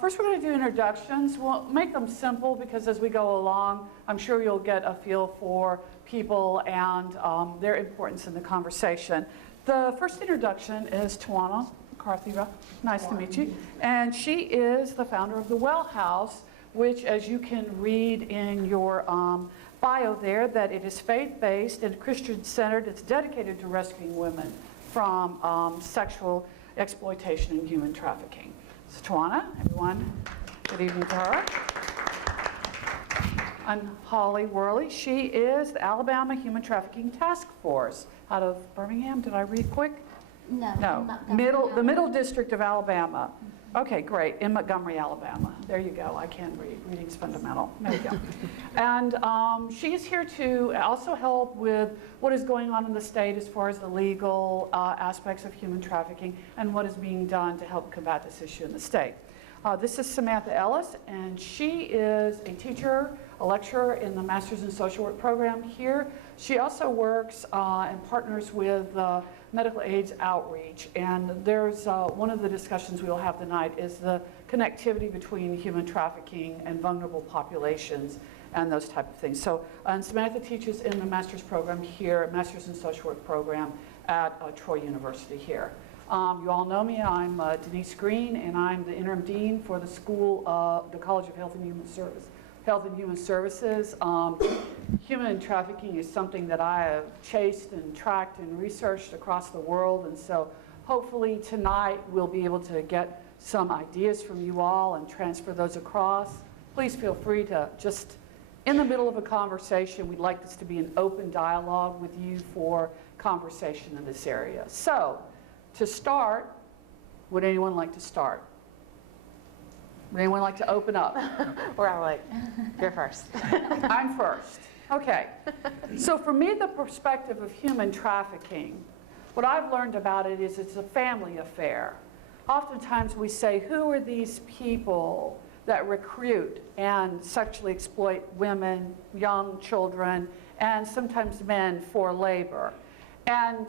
First we're going to do introductions. We'll make them simple because as we go along, I'm sure you'll get a feel for people and their importance in the conversation. The first introduction is Tawana McCarthy. Nice to meet you. And she is the founder of the Well House, which, as you can read in your bio there, that it is faith-based and Christian-centered. It's dedicated to rescuing women from sexual exploitation and human trafficking. So Tawana, everyone, good evening to her. I'm Holly Worley. She is the Alabama Human Trafficking Task Force out of Birmingham. Did I read quick? No. The Middle District of Alabama. Okay, great. In Montgomery, Alabama. There you go. I can read. Reading's fundamental. There you go. And she is here to also help with what is going on in the state as far as the legal aspects of human trafficking and what is being done to help combat this issue in the state. This is Samantha Ellis, and she is a teacher, a lecturer in the Master's in Social Work program here. She also works and partners with Medical AIDS Outreach, and there's one of the discussions we'll have tonight is the connectivity between human trafficking and vulnerable populations and those type of things. So, and Samantha teaches in the master's program here, Master's in Social Work program at Troy University here. You all know me. I'm Denise Green, and I'm the interim dean for the school of the College of Health and Human Services. Human trafficking is something that I have chased and tracked and researched across the world, and so hopefully tonight we'll be able to get some ideas from you all and transfer those across. Please feel free to just, in the middle of a conversation, we'd like this to be an open dialogue with you for conversation in this area. So, to start, would anyone like to start? Would anyone like to open up? Or I'm like, you're first. I'm first. Okay. So for me, the perspective of human trafficking, what I've learned about it is it's a family affair. Oftentimes we say, who are these people that recruit and sexually exploit women, young children, and sometimes men for labor? And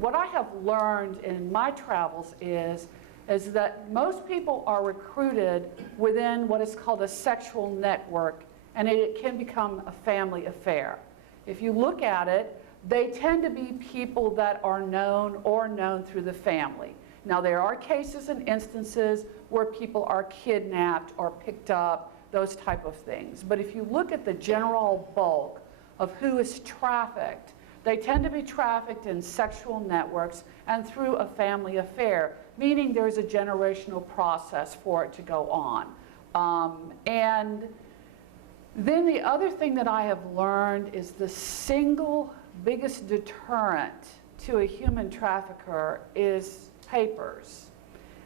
what I have learned in my travels is that most people are recruited within what is called a sexual network, and it can become a family affair. If you look at it, they tend to be people that are known or known through the family. Now, there are cases and instances where people are kidnapped or picked up, those type of things. But if you look at the general bulk of who is trafficked, they tend to be trafficked in sexual networks and through a family affair, meaning there's a generational process for it to go on. And then the other thing that I have learned is the single biggest deterrent to a human trafficker is papers.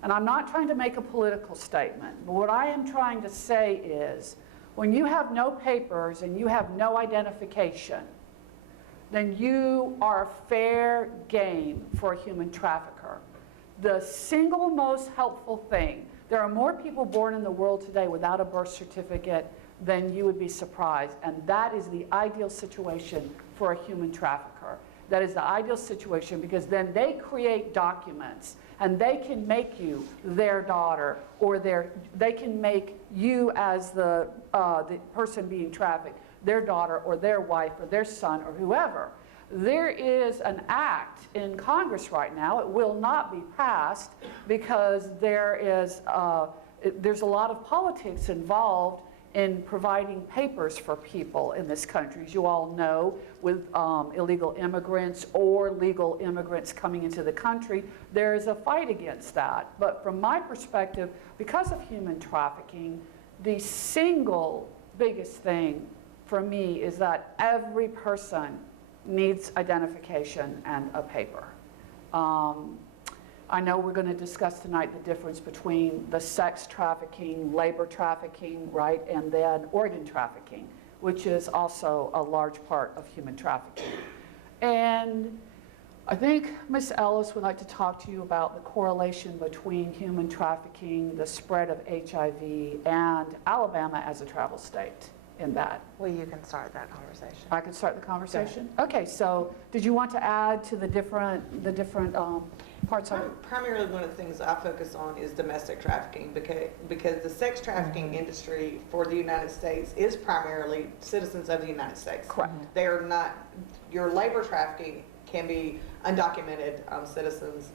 And I'm not trying to make a political statement, but what I am trying to say is when you have no papers and you have no identification, then you are fair game for a human trafficker. The single most helpful thing, there are more people born in the world today without a birth certificate than you would be surprised, and that is the ideal situation for a human trafficker. That is the ideal situation because then they create documents and they can make you their daughter or they can make you as the person being trafficked their daughter or their wife or their son or whoever. There is an act in Congress right now. It will not be passed because there's a lot of politics involved in providing papers for people in this country. As you all know, with illegal immigrants or legal immigrants coming into the country, there is a fight against that. But from my perspective, because of human trafficking, the single biggest thing for me is that every person needs identification and a paper. I know we're going to discuss tonight the difference between the sex trafficking, labor trafficking, right, and then organ trafficking, which is also a large part of human trafficking. And I think Ms. Ellis would like to talk to you about the correlation between human trafficking, the spread of HIV, and Alabama as a travel state in that? Well, you can start that conversation. I can start the conversation? Okay, so did you want to add to the different parts of it? Primarily, one of the things I focus on is domestic trafficking because the sex trafficking industry for the United States is primarily citizens of the United States. Correct. They are not, your labor trafficking can be undocumented citizens.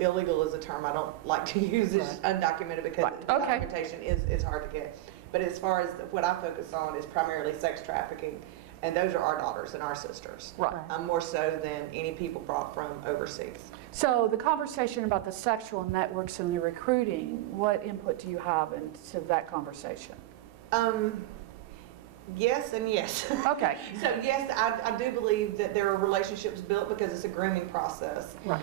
Illegal is a term I don't like to use, it's undocumented because Right. the Okay. documentation is hard to get. But as far as what I focus on is primarily sex trafficking, and those are our daughters and our sisters. Right. More so than any people brought from overseas. So the conversation about the sexual networks and the recruiting, what input do you have into that conversation? Yes and yes. Okay. So yes, I do believe that there are relationships built because it's a grooming process. Right.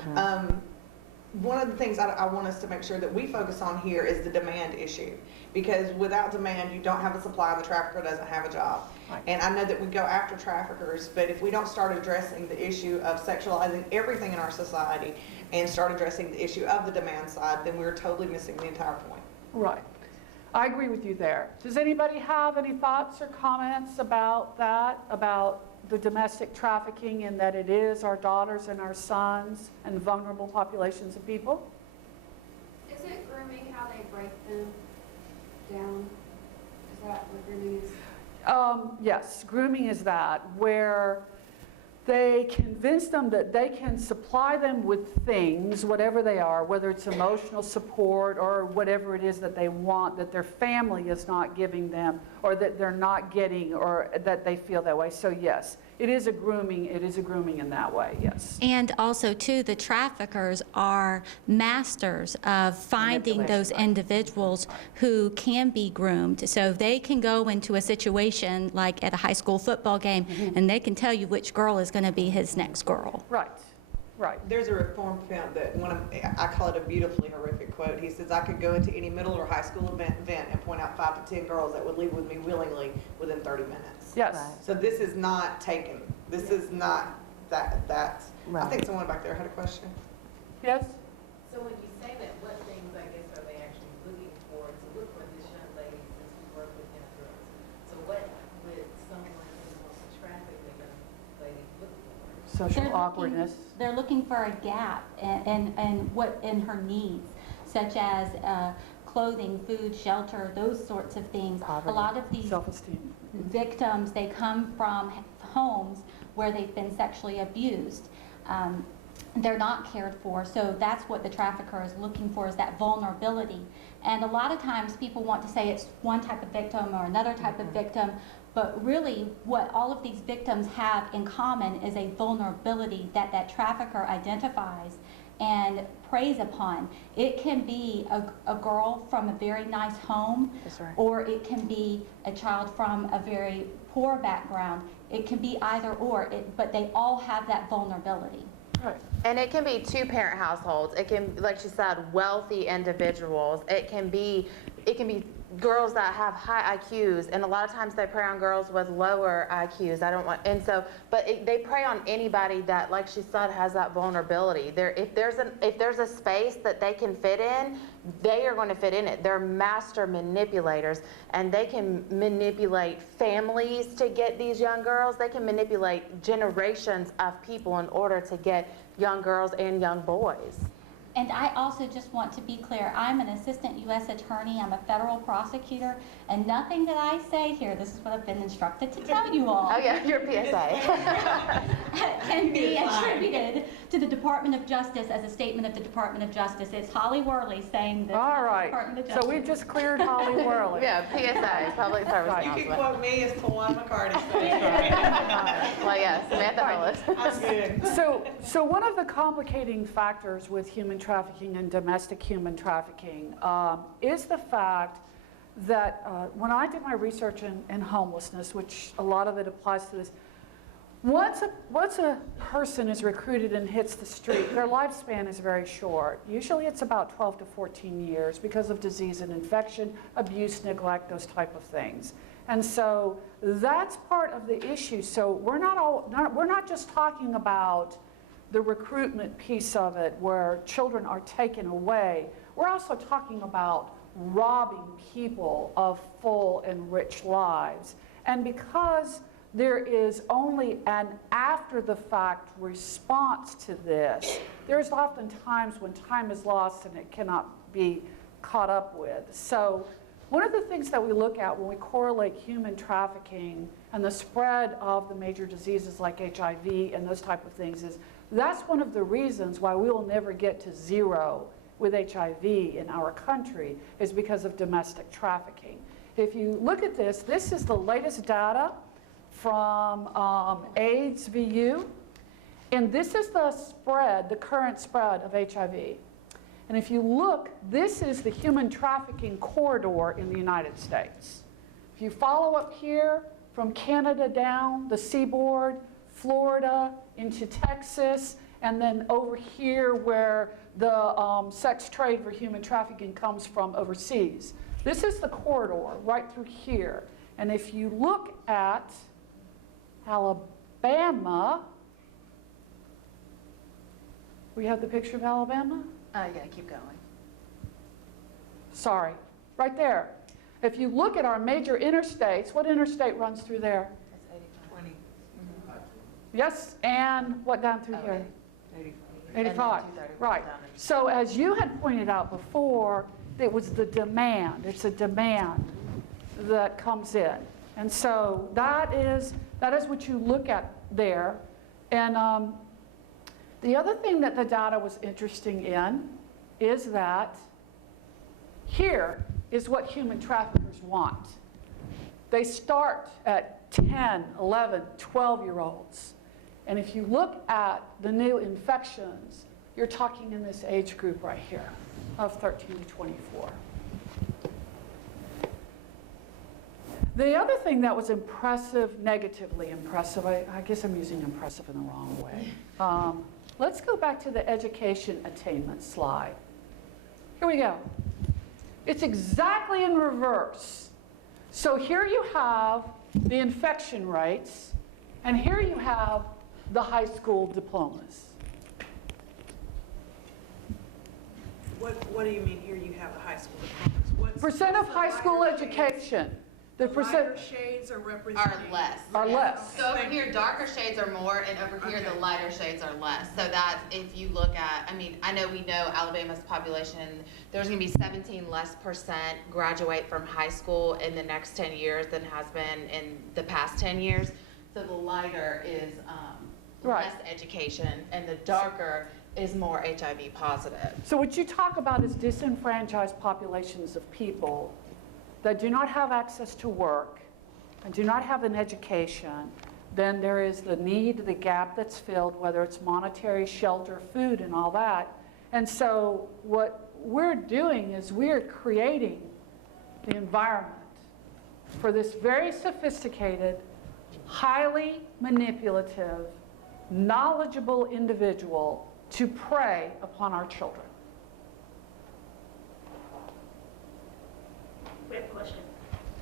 One of the things I want us to make sure that we focus on here is the demand issue. Because without demand, you don't have a supply and the trafficker doesn't have a job. Right. And I know that we go after traffickers, but if we don't start addressing the issue of sexualizing everything in our society and start addressing the issue of the demand side, then we're totally missing the entire point. Right. I agree with you there. Does anybody have any thoughts or comments about that, about the domestic trafficking and that it is our daughters and our sons and vulnerable populations of people? Is it grooming how they break them down? Is that what grooming is? Yes, grooming is that, where they convince them that they can supply them with things, whatever they are, whether it's emotional support or whatever it is that they want, that their family is not giving them, or that they're not getting, or that they feel that way. So yes, it is a grooming in that way, yes. And also, too, the traffickers are masters of finding those individuals who can be groomed. So they can go into a situation like at a high school football game, and they can tell you which girl is going to be his next girl. Right, right. There's a reform film that I call it a beautifully horrific quote. He says, I could go into any middle or high school event and point out 5 to 10 girls that would leave with me willingly within 30 minutes. Yes. So this is not taken. This is not that's. I think someone back there had a question. Yes? So when you say that, what things, I guess, are they actually looking for to look for this young lady since we work with young girls? So what would someone who wants to traffic a young lady look for? Social awkwardness. They're looking for a gap in her needs, such as clothing, food, shelter, those sorts of things. Poverty. A lot of these Self-esteem. victims, they come from homes where they've been sexually abused. They're not cared for, so that's what the trafficker is looking for, is that vulnerability. And a lot of times people want to say it's one type of victim or another type of victim, but really what all of these victims have in common is a vulnerability that that trafficker identifies and preys upon. It can be a girl from a very nice home, That's right. or it can be a child from a very poor background. It can be either or, but they all have that vulnerability. Right. And it can be two-parent households. It can, like she said, wealthy individuals. It can be girls that have high IQs, and a lot of times they prey on girls with lower IQs. They prey on anybody that, like she said, has that vulnerability. If there's a space that they can fit in, they are going to fit in it. They're master manipulators, and they can manipulate families to get these young girls. They can manipulate generations of people in order to get young girls and young boys. And I also just want to be clear, I'm an assistant U.S. attorney, I'm a federal prosecutor, and nothing that I say here, this is what I've been instructed to tell you all, Oh yeah, your PSA. can be attributed to the Department of Justice as a statement of the Department of Justice. It's Holly Worley saying this. All right. Department of Justice. So we've just cleared Holly Worley. Yeah, PSA, public service Right. You can announcement. quote me as Tawana McCarty saying. Well, yeah, Samantha Hillis. I'm good. So one of the complicating factors with human trafficking and domestic human trafficking is the fact that when I did my research in homelessness, which a lot of it applies to this, once a person is recruited and hits the street, their lifespan is very short. Usually it's about 12 to 14 years because of disease and infection, abuse, neglect, those type of things. And so that's part of the issue. So we're not just talking about the recruitment piece of it where children are taken away. We're also talking about robbing people of full and rich lives. And because there is only an after-the-fact response to this, there's often times when time is lost and it cannot be caught up with. So one of the things that we look at when we correlate human trafficking and the spread of the major diseases like HIV and those type of things is that's one of the reasons why we will never get to zero with HIV in our country is because of domestic trafficking. If you look at this, this is the latest data from AIDS VU, and this is the spread, the current spread of HIV. And if you look, this is the human trafficking corridor in the United States. If you follow up here from Canada down, the seaboard, Florida, into Texas, and then over here where the sex trade for human trafficking comes from overseas. This is the corridor right through here. And if you look at Alabama, we have the picture of Alabama? Yeah, keep going. Sorry, right there. If you look at our major interstates, what interstate runs through there? That's 85. 20, Yes, and what down through Oh, here? 85. 85, right. So as you had pointed out before, it was the demand. It's a demand that comes in. And so that is what you look at there. And the other thing that the data was interesting in is that here is what human traffickers want. They start at 10, 11, 12-year-olds. And if you look at the new infections, you're talking in this age group right here of 13 to 24. The other thing that was impressive, negatively impressive, I guess I'm using impressive in the wrong way. Let's go back to the education attainment slide. Here we go. It's exactly in reverse. So here you have the infection rates, and here you have the high school diplomas. What do you mean here you have the high school diplomas? What's Percent of the high school lighter shades? education. The percent Lighter shades are Are representing. less. are less. So over here, darker shades are more, and over here, the Okay. lighter shades are less. So that's, if you look at, I mean, I know we know Alabama's population, there's gonna be 17% less graduate from high school in the next 10 years than has been in the past 10 years. So the lighter is Right. less education, and the darker is more HIV positive. So what you talk about is disenfranchised populations of people that do not have access to work and do not have an education. Then there is the need, the gap that's filled, whether it's monetary, shelter, food, and all that. And so what we're doing is we're creating the environment for this very sophisticated, highly manipulative, knowledgeable individual to prey upon our children. Quick question.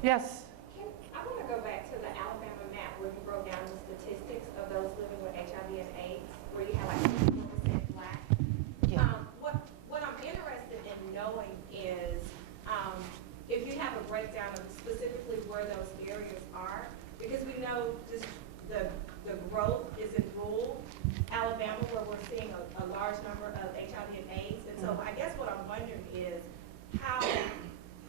Yes? I want to go back to the Alabama map where you broke down the statistics of those living with HIV and AIDS, where you have like 54% black. Yeah. What I'm interested in knowing is if you have a breakdown of specifically where those areas are, because we know just the growth is in rural Alabama where we're seeing a large number of HIV and AIDS. And so I guess what I'm wondering is how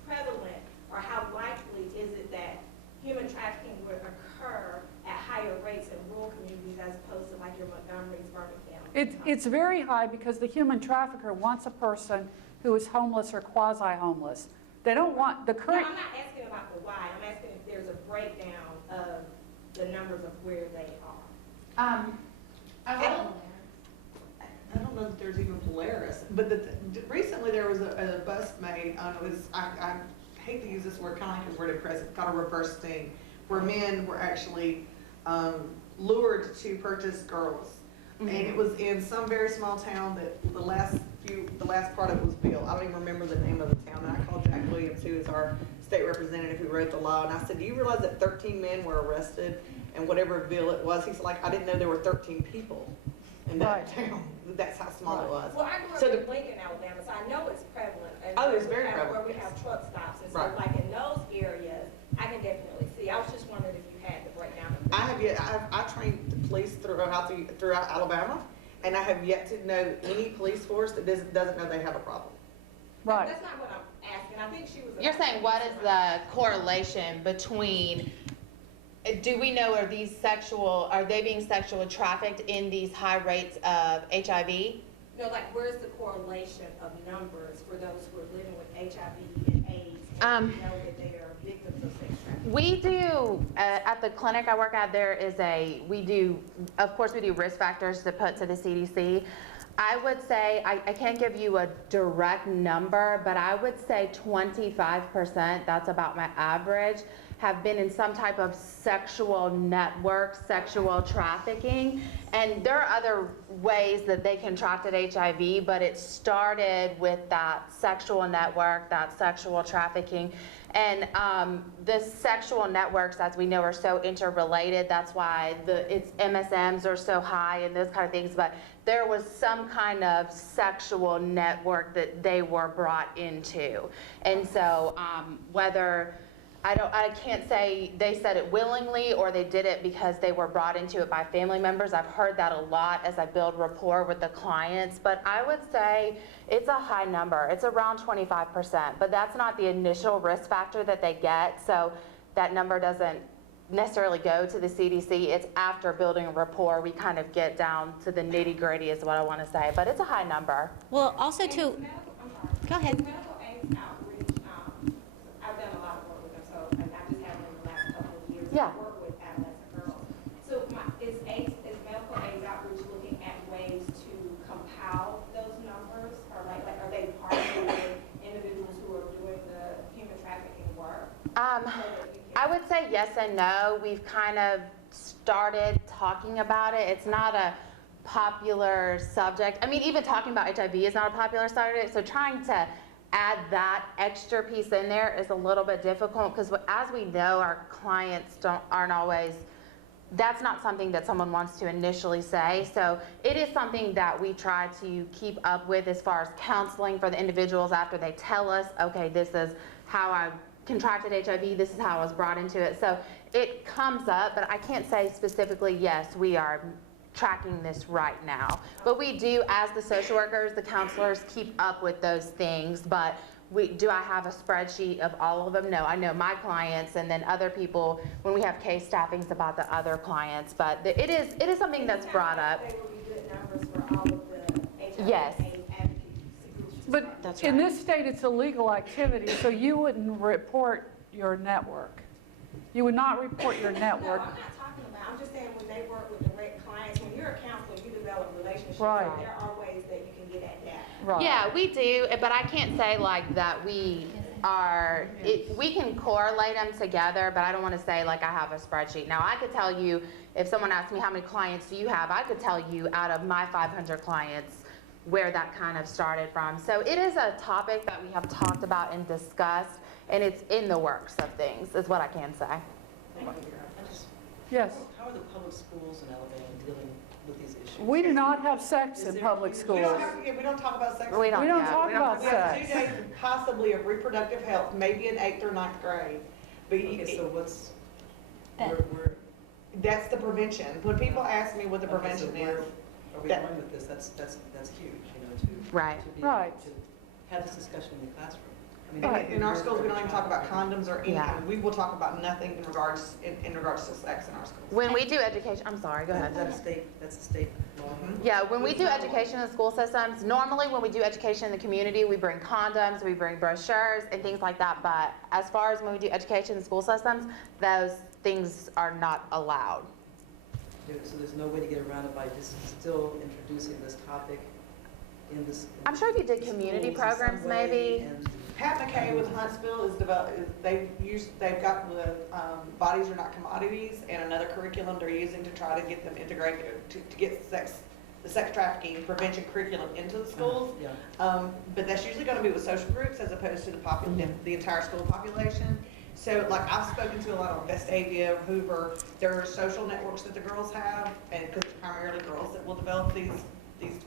prevalent or how likely is it that human trafficking would occur at higher rates in rural communities as opposed to like your Montgomery's, Birmingham? It's very high because the human trafficker wants a person who is homeless or quasi-homeless. They don't want the No, current. I'm not asking about the why. I'm asking if there's a breakdown of the numbers of where they are. I don't know if there's even Polaris, but recently there was a bust made, I hate to use this word, kind of like inverted crescent, called a reverse sting, where men were actually lured to purchase girls. And it was in some very small town that the last part of it was built. I don't even remember the name of the town. And I called Jack Williams, who is our state representative who wrote the law, and I said, do you realize that 13 men were arrested and whatever bill it was? He's like, I didn't know there were 13 people. in that town. That's how small it was. Well, I grew So up the- in Lincoln, Alabama, so I know it's prevalent. And Oh, it's where we very have- prevalent, Where we yes. have truck stops, and so Right. like in those areas, I can definitely see. I was just wondering if you had the breakdown of that. I have yet, I trained the police throughout Alabama, and I have yet to know any police force that doesn't know they have a problem. Right. That's not what I'm asking. I think she was. You're saying what is the correlation between, do we know are they being sexually trafficked in these high rates of HIV? No, like where's the correlation of numbers for those who are living with HIV and AIDS and know that they are victims of sex trafficking? We do, at the clinic I work at, of course we do risk factors to put to the CDC. I would say, I can't give you a direct number, but I would say 25%, that's about my average, have been in some type of sexual network, sexual trafficking. And there are other ways that they contracted HIV, but it started with that sexual network, that sexual trafficking. And the sexual networks, as we know, are so interrelated. That's why its MSMs are so high and those kind of things. But there was some kind of sexual network that they were brought into. And so I can't say they said it willingly or they did it because they were brought into it by family members. I've heard that a lot as I build rapport with the clients, but I would say it's a high number. It's around 25%, but that's not the initial risk factor that they get. So that number doesn't necessarily go to the CDC. It's after building a rapport, we kind of get down to the nitty gritty is what I want to say, but it's a high number. Well, also too, go ahead. Medical AIDS outreach, I've done a lot of work with them, so, and I just haven't in the last couple of years. Yeah. Work with adolescent girls. So is medical AIDS outreach looking at ways to compile those numbers? Or like are they partnering with individuals who are doing the human trafficking work? I would say yes and no. We've kind of started talking about it. It's not a popular subject. I mean, even talking about HIV is not a popular subject, so trying to add that extra piece in there is a little bit difficult because as we know, our clients aren't always, that's not something that someone wants to initially say. So it is something that we try to keep up with as far as counseling for the individuals after they tell us, okay, this is how I contracted HIV, this is how I was brought into it. So it comes up, but I can't say specifically, yes, we are tracking this right now. But we do, as the social workers, the counselors, keep up with those things. But do I have a spreadsheet of all of them? No, I know my clients and then other people when we have case staffings about the other clients. But it is something that's brought up. They would be good numbers for all of the HIV Yes. and AIDS advocacy groups. But That's in right. this state, it's illegal activity, so you wouldn't report your network. You would not report your No, network. I'm not talking about, I'm just saying when they work with direct clients, when you're a counselor, you develop relationships. Right. So there are ways that you can get at that. Right. Yeah, we do, but I can't say like that we can correlate them together, but I don't want to say like I have a spreadsheet. Now, I could tell you, if someone asked me how many clients do you have, I could tell you out of my 500 clients where that kind of started from. So it is a topic that we have talked about and discussed, and it's in the works of things, is what I can say. Yes. How are the public schools in Alabama dealing with these issues? We do not have sex in public We schools. don't talk about sex. We don't We don't yeah, talk about We have sex. 2 days possibly of reproductive health, maybe in 8th or 9th grade. But Okay, so what's, That- that's the prevention. When people ask me what the okay, so prevention where is, are we that- going with this? That's huge, you know, to. Right. to be- Right. To have this discussion in the classroom. I mean, Right. in our schools, we don't even talk about condoms or Yeah. anything. We will talk about nothing in regards to sex in our schools. When we do education, I'm sorry, go ahead. That's a state law. Yeah, when we do education in school systems, normally when we do education in the community, we bring condoms, we bring brochures and things like that. But as far as when we do education in school systems, those things are not allowed. So there's no way to get around it by just still introducing this topic in this. I'm sure if you did in community schools in some programs, way, maybe. and- Pat McKay with Huntsville they've got the bodies are not commodities and another curriculum they're using to try to get them integrated, to get the sex trafficking prevention curriculum into the schools. Yeah. But that's usually gonna be with social groups as opposed to the entire school population. So like I've spoken to a lot of Vestavia, Hoover, there are social networks that the girls have, and because it's primarily girls that will develop these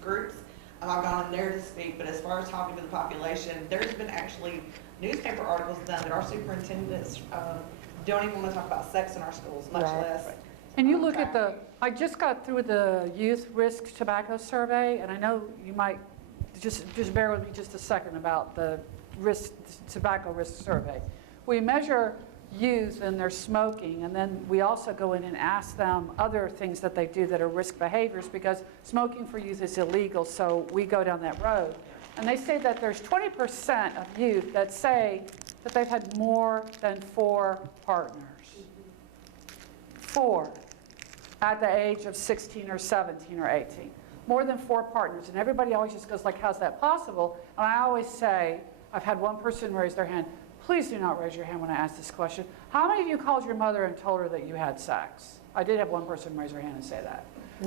groups. I've gone in there to speak, but as far as talking to the population, there's been actually newspaper articles done that our superintendents don't even want to talk about sex in our schools, much Right. less. And you look at I just got through the youth risk tobacco survey, and I know you might, just bear with me just a second about the tobacco risk survey. We measure youth and their smoking, and then we also go in and ask them other things that they do that are risk behaviors, because smoking for youth is illegal, so we go down that road. And they say that there's 20% of youth that say that they've had more than 4 partners. 4 at the age of 16 or 17 or 18. More than 4 partners. And everybody always just goes like, how's that possible? And I always say, I've had one person raise their hand. Please do not raise your hand when I ask this question. How many of you called your mother and told her that you had sex? I did have one person raise their hand and say that.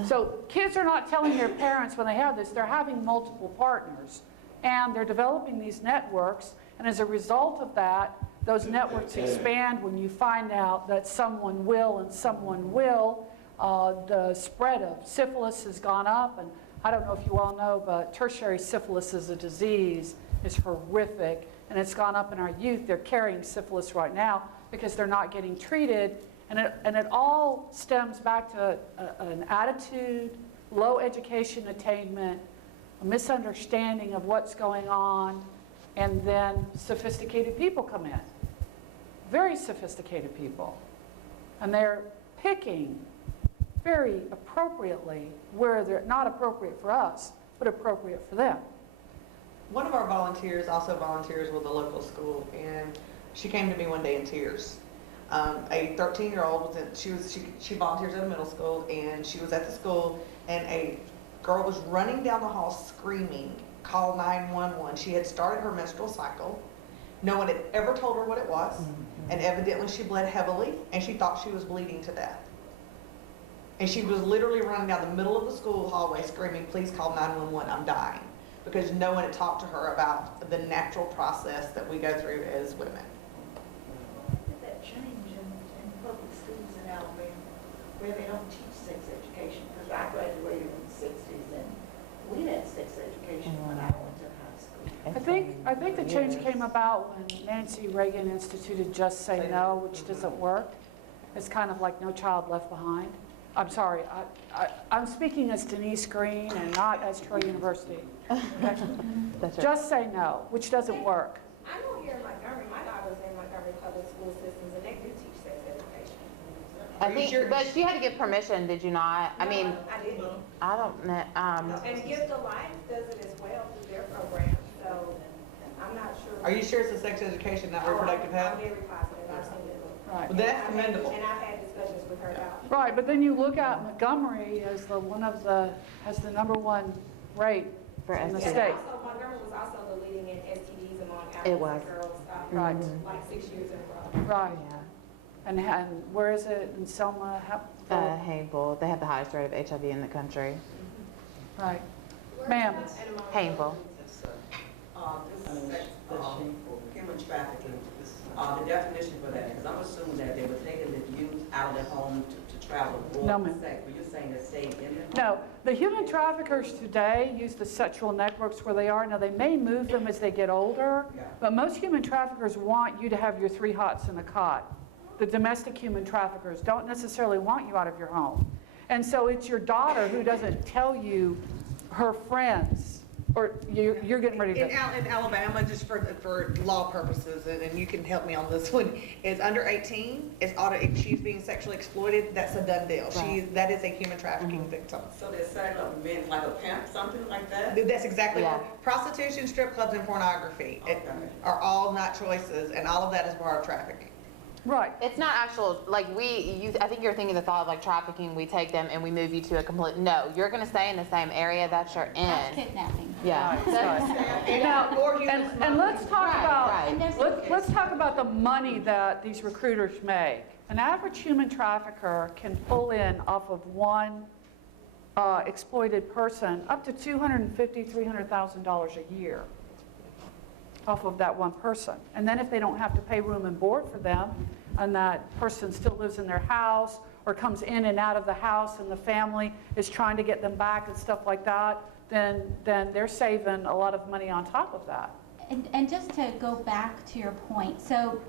So kids are not telling their parents when they have this, they're having multiple partners. And they're developing these networks. And as a result of that, those networks expand when you find out that someone will and someone will. The spread of syphilis has gone up, and I don't know if you all know, but tertiary syphilis is a disease. It's horrific, and it's gone up in our youth. They're carrying syphilis right now because they're not getting treated, and it all stems back to an attitude, low education attainment, a misunderstanding of what's going on, and then sophisticated people come in. Very sophisticated people. And they're picking very appropriately where they're not appropriate for us, but appropriate for them. One of our volunteers also volunteers with a local school, and she came to me one day in tears. A 13-year-old she volunteers at a middle school, and she was at the school, and a girl was running down the hall screaming, "Call 911." She had started her menstrual cycle. No one had ever told her what it was, and evidently she bled heavily, and she thought she was bleeding to death. And she was literally running down the middle of the school hallway screaming, "Please call 911, I'm dying." Because no one had talked to her about the natural process that we go through as women. Did that change in public schools in Alabama where they don't teach sex education? Because I graduated in the 60s and we had sex education when I went to high school. I think the change came about when Nancy Reagan instituted Just Say No, which doesn't work. It's kind of like No Child Left Behind. I'm sorry, I'm speaking as Denise Green and not as Troy University. Okay? That's right. Just Say No, which doesn't work. I know here in Montgomery, my daughter's in Montgomery public school systems, and they do teach sex education. I think, but she had to give permission, did you not? I mean, I didn't. I don't know. And Gift Alliance does it as well through their program, so I'm not sure. Are you sure it's a sex education, not reproductive health? I'm very positive, I've seen it. Right. Well, that's commendable. And I've had discussions with her about. Right, but then you look at Montgomery as has the #1 rate For in the STDs. state. Also, Montgomery was also the leading in STDs among It was. adolescent girls. Right. Like 6 years in a row. Right. Yeah. And where is it in Selma? Hainville, they have the highest rate of HIV in the country. Right. Ma'am. And among Hainville. Yes, sir. This is human trafficking. The definition for that, because I'm assuming that they were taking the youth out of their home to travel abroad No, for ma'am. sex, but you're saying they stayed in their home? No, the human traffickers today use the sexual networks where they are. Now, they may move them as they get older, Yeah. but most human traffickers want you to have your 3 hots in a cot. The domestic human traffickers don't necessarily want you out of your home. And so it's your daughter who doesn't tell you her friends, or you're getting ready to... In Alabama, just for law purposes, and you can help me on this one, is under 18, if she's being sexually exploited, that's a done deal. That is a human trafficking victim. So they're setting up men like a pimp, something like that? That's exactly Yeah. what, prostitution, strip clubs, and pornography are all not choices, and all of that is part of trafficking. Right. It's not actual, like I think you're thinking the thought of like trafficking, we take them and we move you to a complete, no, you're gonna stay in the same area that you're That's in. kidnapping. Yeah. And let's talk about right. let's talk about the money that these recruiters make. An average human trafficker can pull in off of one exploited person up to $250,000, $300,000 a year. off of that one person. And then if they don't have to pay room and board for them, and that person still lives in their house or comes in and out of the house and the family is trying to get them back and stuff like that, then they're saving a lot of money on top of that. And just to go back to your point, so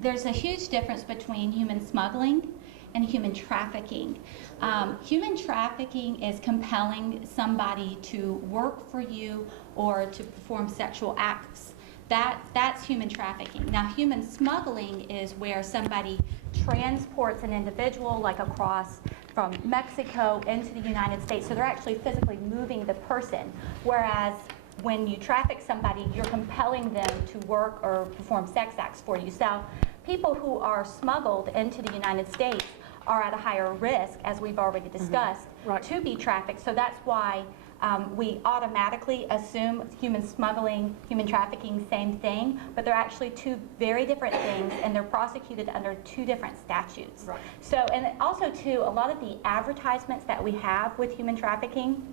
there's a huge difference between human smuggling and human trafficking. Human trafficking is compelling somebody to work for you or to perform sexual acts. That's human trafficking. Now, human smuggling is where somebody transports an individual, like across from Mexico into the United States. So they're actually physically moving the person. Whereas when you traffic somebody, you're compelling them to work or perform sex acts for you. So people who are smuggled into the United States are at a higher risk, as we've already discussed, Right. to be trafficked. So that's why we automatically assume human smuggling, human trafficking, same thing, but they're actually two very different things, and they're prosecuted under two different statutes. Right. So, and also too, a lot of the advertisements that we have with human trafficking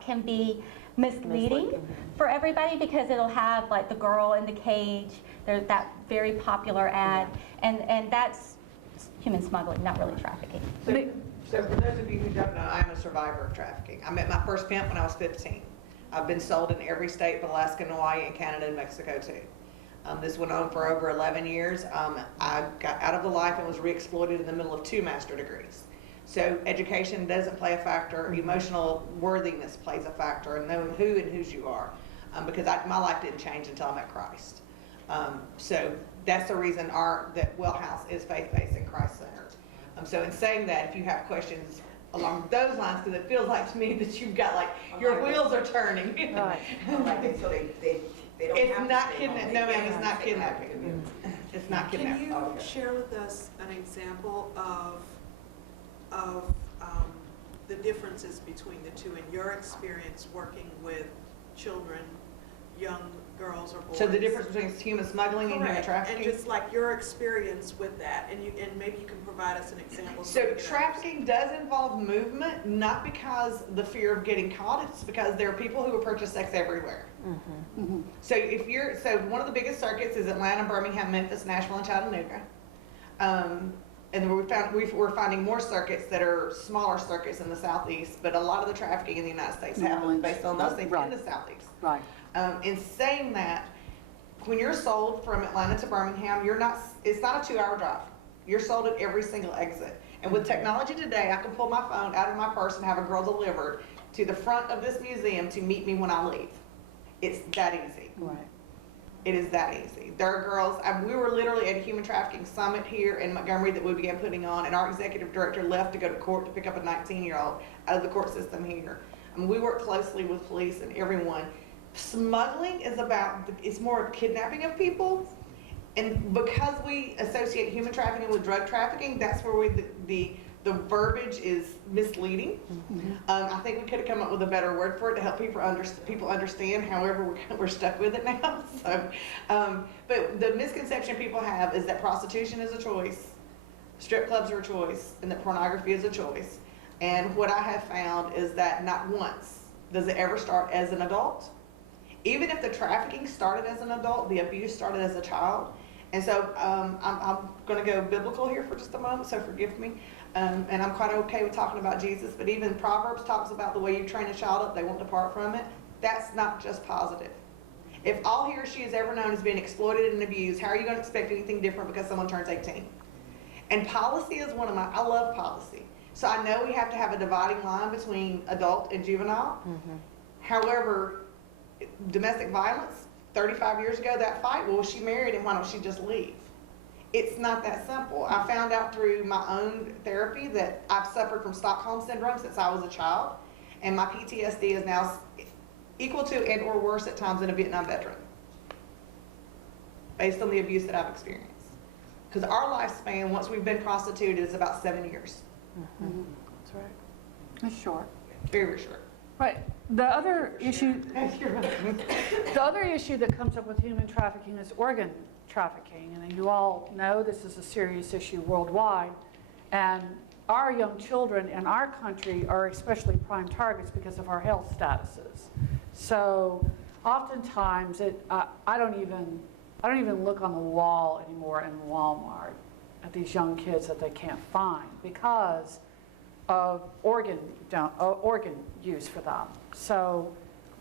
can be misleading for everybody, because it'll have like the girl in the cage, there's that very popular ad, and that's human smuggling, not really trafficking. So for those of you who don't know, I'm a survivor of trafficking. I met my first pimp when I was 15. I've been sold in every state but Alaska, and Hawaii, and Canada, and Mexico too. This went on for over 11 years. I got out of the life and was re-exploited in the middle of 2 master's degrees. So education doesn't play a factor. Emotional worthiness plays a factor, and knowing who and whose you are. Because my life didn't change until I met Christ. So that's the reason that Wellhouse is faith-based and Christ-centered. So in saying that, if you have questions along those lines, because it feels like to me that you've got like, your wheels are turning. Right. So they don't It's have to not stay home. kidnapping, no ma'am, it's not kidnapping. It's not Can kidnapping. you Okay. share with us an example of the differences between the two in your experience working with children, young girls or boys? So the difference between human smuggling and human Correct. trafficking? And just like your experience with that, and maybe you can provide us an example. So we can trafficking does involve movement, not because the fear of getting caught, it's because there are people who will purchase sex everywhere. So one of the biggest circuits is Atlanta, Birmingham, Memphis, Nashville, and Chattanooga. And we're finding more circuits that are smaller circuits in the Southeast, but a lot of the trafficking in the United States happens based on those things in the Southeast. Right. In saying that, when you're sold from Atlanta to Birmingham, it's not a 2-hour drive. You're sold at every single exit. And with technology today, I can pull my phone out of my purse and have a girl delivered to the front of this museum to meet me when I leave. It's that easy. Right. It is that easy. There are girls, we were literally at a human trafficking summit here in Montgomery that we began putting on, and our executive director left to go to court to pick up a 19-year-old out of the court system here. We work closely with police and everyone. Smuggling is it's more of kidnapping of people. And because we associate human trafficking with drug trafficking, that's where the verbiage is misleading. I think we could have come up with a better word for it to help people understand. However, we're stuck with it now. So, but the misconception people have is that prostitution is a choice, strip clubs are a choice, and that pornography is a choice. And what I have found is that not once does it ever start as an adult. Even if the trafficking started as an adult, the abuse started as a child. And so I'm going to go biblical here for just a moment, so forgive me. And I'm quite okay with talking about Jesus, but even Proverbs talks about the way you train a child up, they won't depart from it. That's not just positive. If all he or she has ever known is being exploited and abused, how are you going to expect anything different because someone turns 18? And policy is I love policy. So I know we have to have a dividing line between adult and juvenile. However, domestic violence, 35 years ago, that fight, well, she married and why don't she just leave? It's not that simple. I found out through my own therapy that I've suffered from Stockholm Syndrome since I was a child, and my PTSD is now equal to and or worse at times than a Vietnam veteran, based on the abuse that I've experienced. Because our lifespan, once we've been prostituted, is about 7 years. That's right. That's short. Very, very short. Right. The other issue that comes up with human trafficking is organ trafficking. And you all know this is a serious issue worldwide. And our young children in our country are especially prime targets because of our health statuses. So oftentimes I don't even look on the wall anymore in Walmart at these young kids that they can't find because of organ use for them. So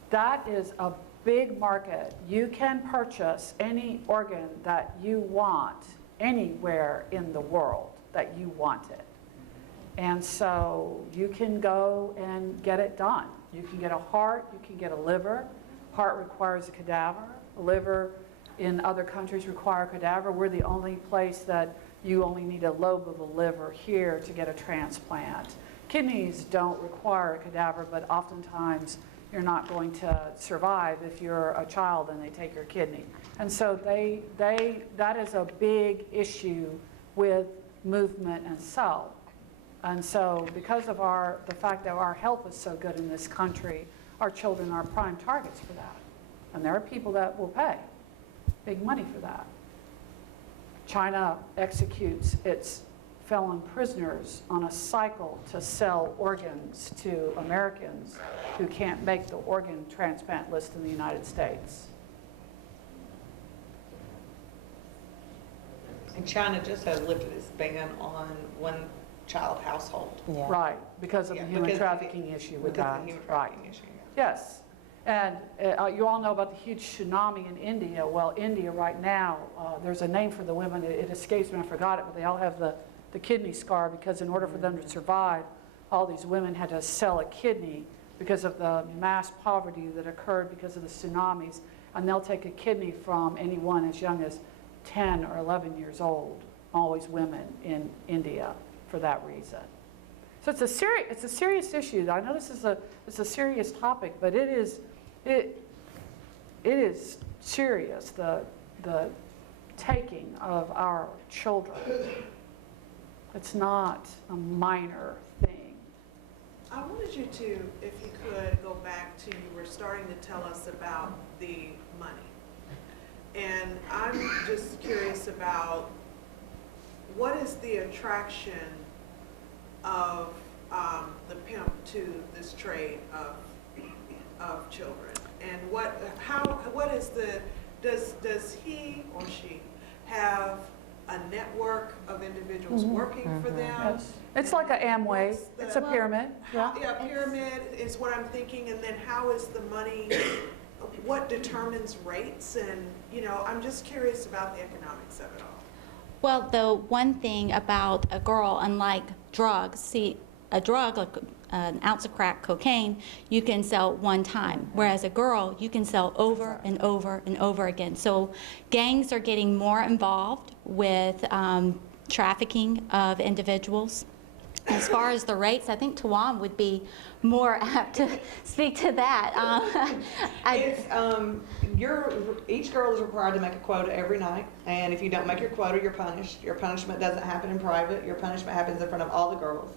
that is a big market. You can purchase any organ that you want anywhere in the world that you want it. And so you can go and get it done. You can get a heart, you can get a liver. Heart requires a cadaver. Liver in other countries require a cadaver. We're the only place that you only need a lobe of a liver here to get a transplant. Kidneys don't require a cadaver, but oftentimes you're not going to survive if you're a child and they take your kidney. And so that is a big issue with movement and cell. And so because of the fact that our health is so good in this country, our children are prime targets for that. And there are people that will pay big money for that. China executes its felon prisoners on a cycle to sell organs to Americans who can't make the organ transplant list in the United States. And China just has lifted its ban on one-child household. Yeah. Right, because of Yeah, the human because of trafficking issue with Because that. of the human Right. trafficking issue. Yes, and you all know about the huge tsunami in India. Well, India right now, there's a name for the women, it escapes me, I forgot it, but they all have the kidney scar because in order for them to survive, all these women had to sell a kidney because of the mass poverty that occurred because of the tsunamis, and they'll take a kidney from anyone as young as 10 or 11 years old, always women in India for that reason. So it's a serious issue. I know it's a serious topic, but it is serious, the taking of our children. It's not a minor thing. I wanted you to, if you could, go back to, you were starting to tell us about the money. And I'm just curious about what is the attraction of the pimp to this trade of children? And what is does he or she have a network of individuals working for them? Yes. It's like an Amway. It's a pyramid. Yeah. Yeah, pyramid is what I'm thinking, and then how is the money, what determines rates? And, I'm just curious about the economics of it all. Well, the one thing about a girl, unlike drugs, see, a drug, like an ounce of crack cocaine, you can sell one time, whereas a girl, you can sell over and over and over again. So gangs are getting more involved with trafficking of individuals. As far as the rates, I think Tawan would be more apt to speak to that. Each girl is required to make a quota every night, and if you don't make your quota, you're punished. Your punishment doesn't happen in private. Your punishment happens in front of all the girls.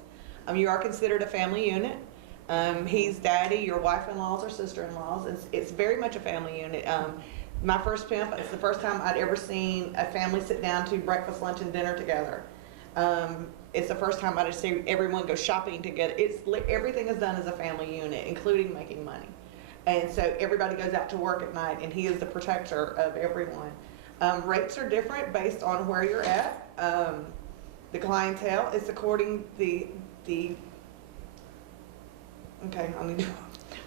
You are considered a family unit. He's daddy, your wife-in-laws or sister-in-laws. It's very much a family unit. My first pimp, it's the first time I'd ever seen a family sit down to breakfast, lunch, and dinner together. It's the first time I'd seen everyone go shopping together. Everything is done as a family unit, including making money. And so everybody goes out to work at night, and he is the protector of everyone. Rates are different based on where you're at. The clientele is according okay,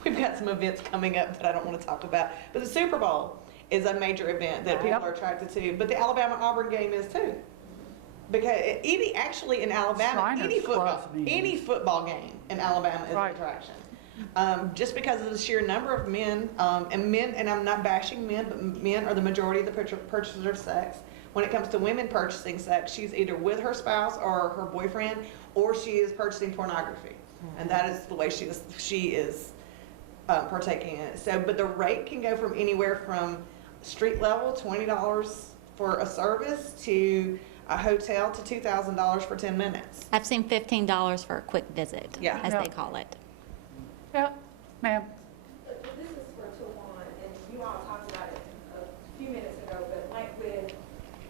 we've got some events coming up that I don't want to talk about, but the Super Bowl is a major event that people are attracted to, but the Alabama-Auburn game is too. Because actually in Alabama, any football game in Alabama is an attraction. Just because of the sheer number of men, and I'm not bashing men, but men are the majority of the purchasers of sex. When it comes to women purchasing sex, she's either with her spouse or her boyfriend, or she is purchasing pornography. And that is the way she is partaking in it. So, but the rate can go from anywhere from street level, $20 for a service, to a hotel to $2,000 for 10 minutes. I've seen $15 for a quick visit, as they call it. Yeah, ma'am. This is for Tawan, and you all talked about it a few minutes ago, but like with,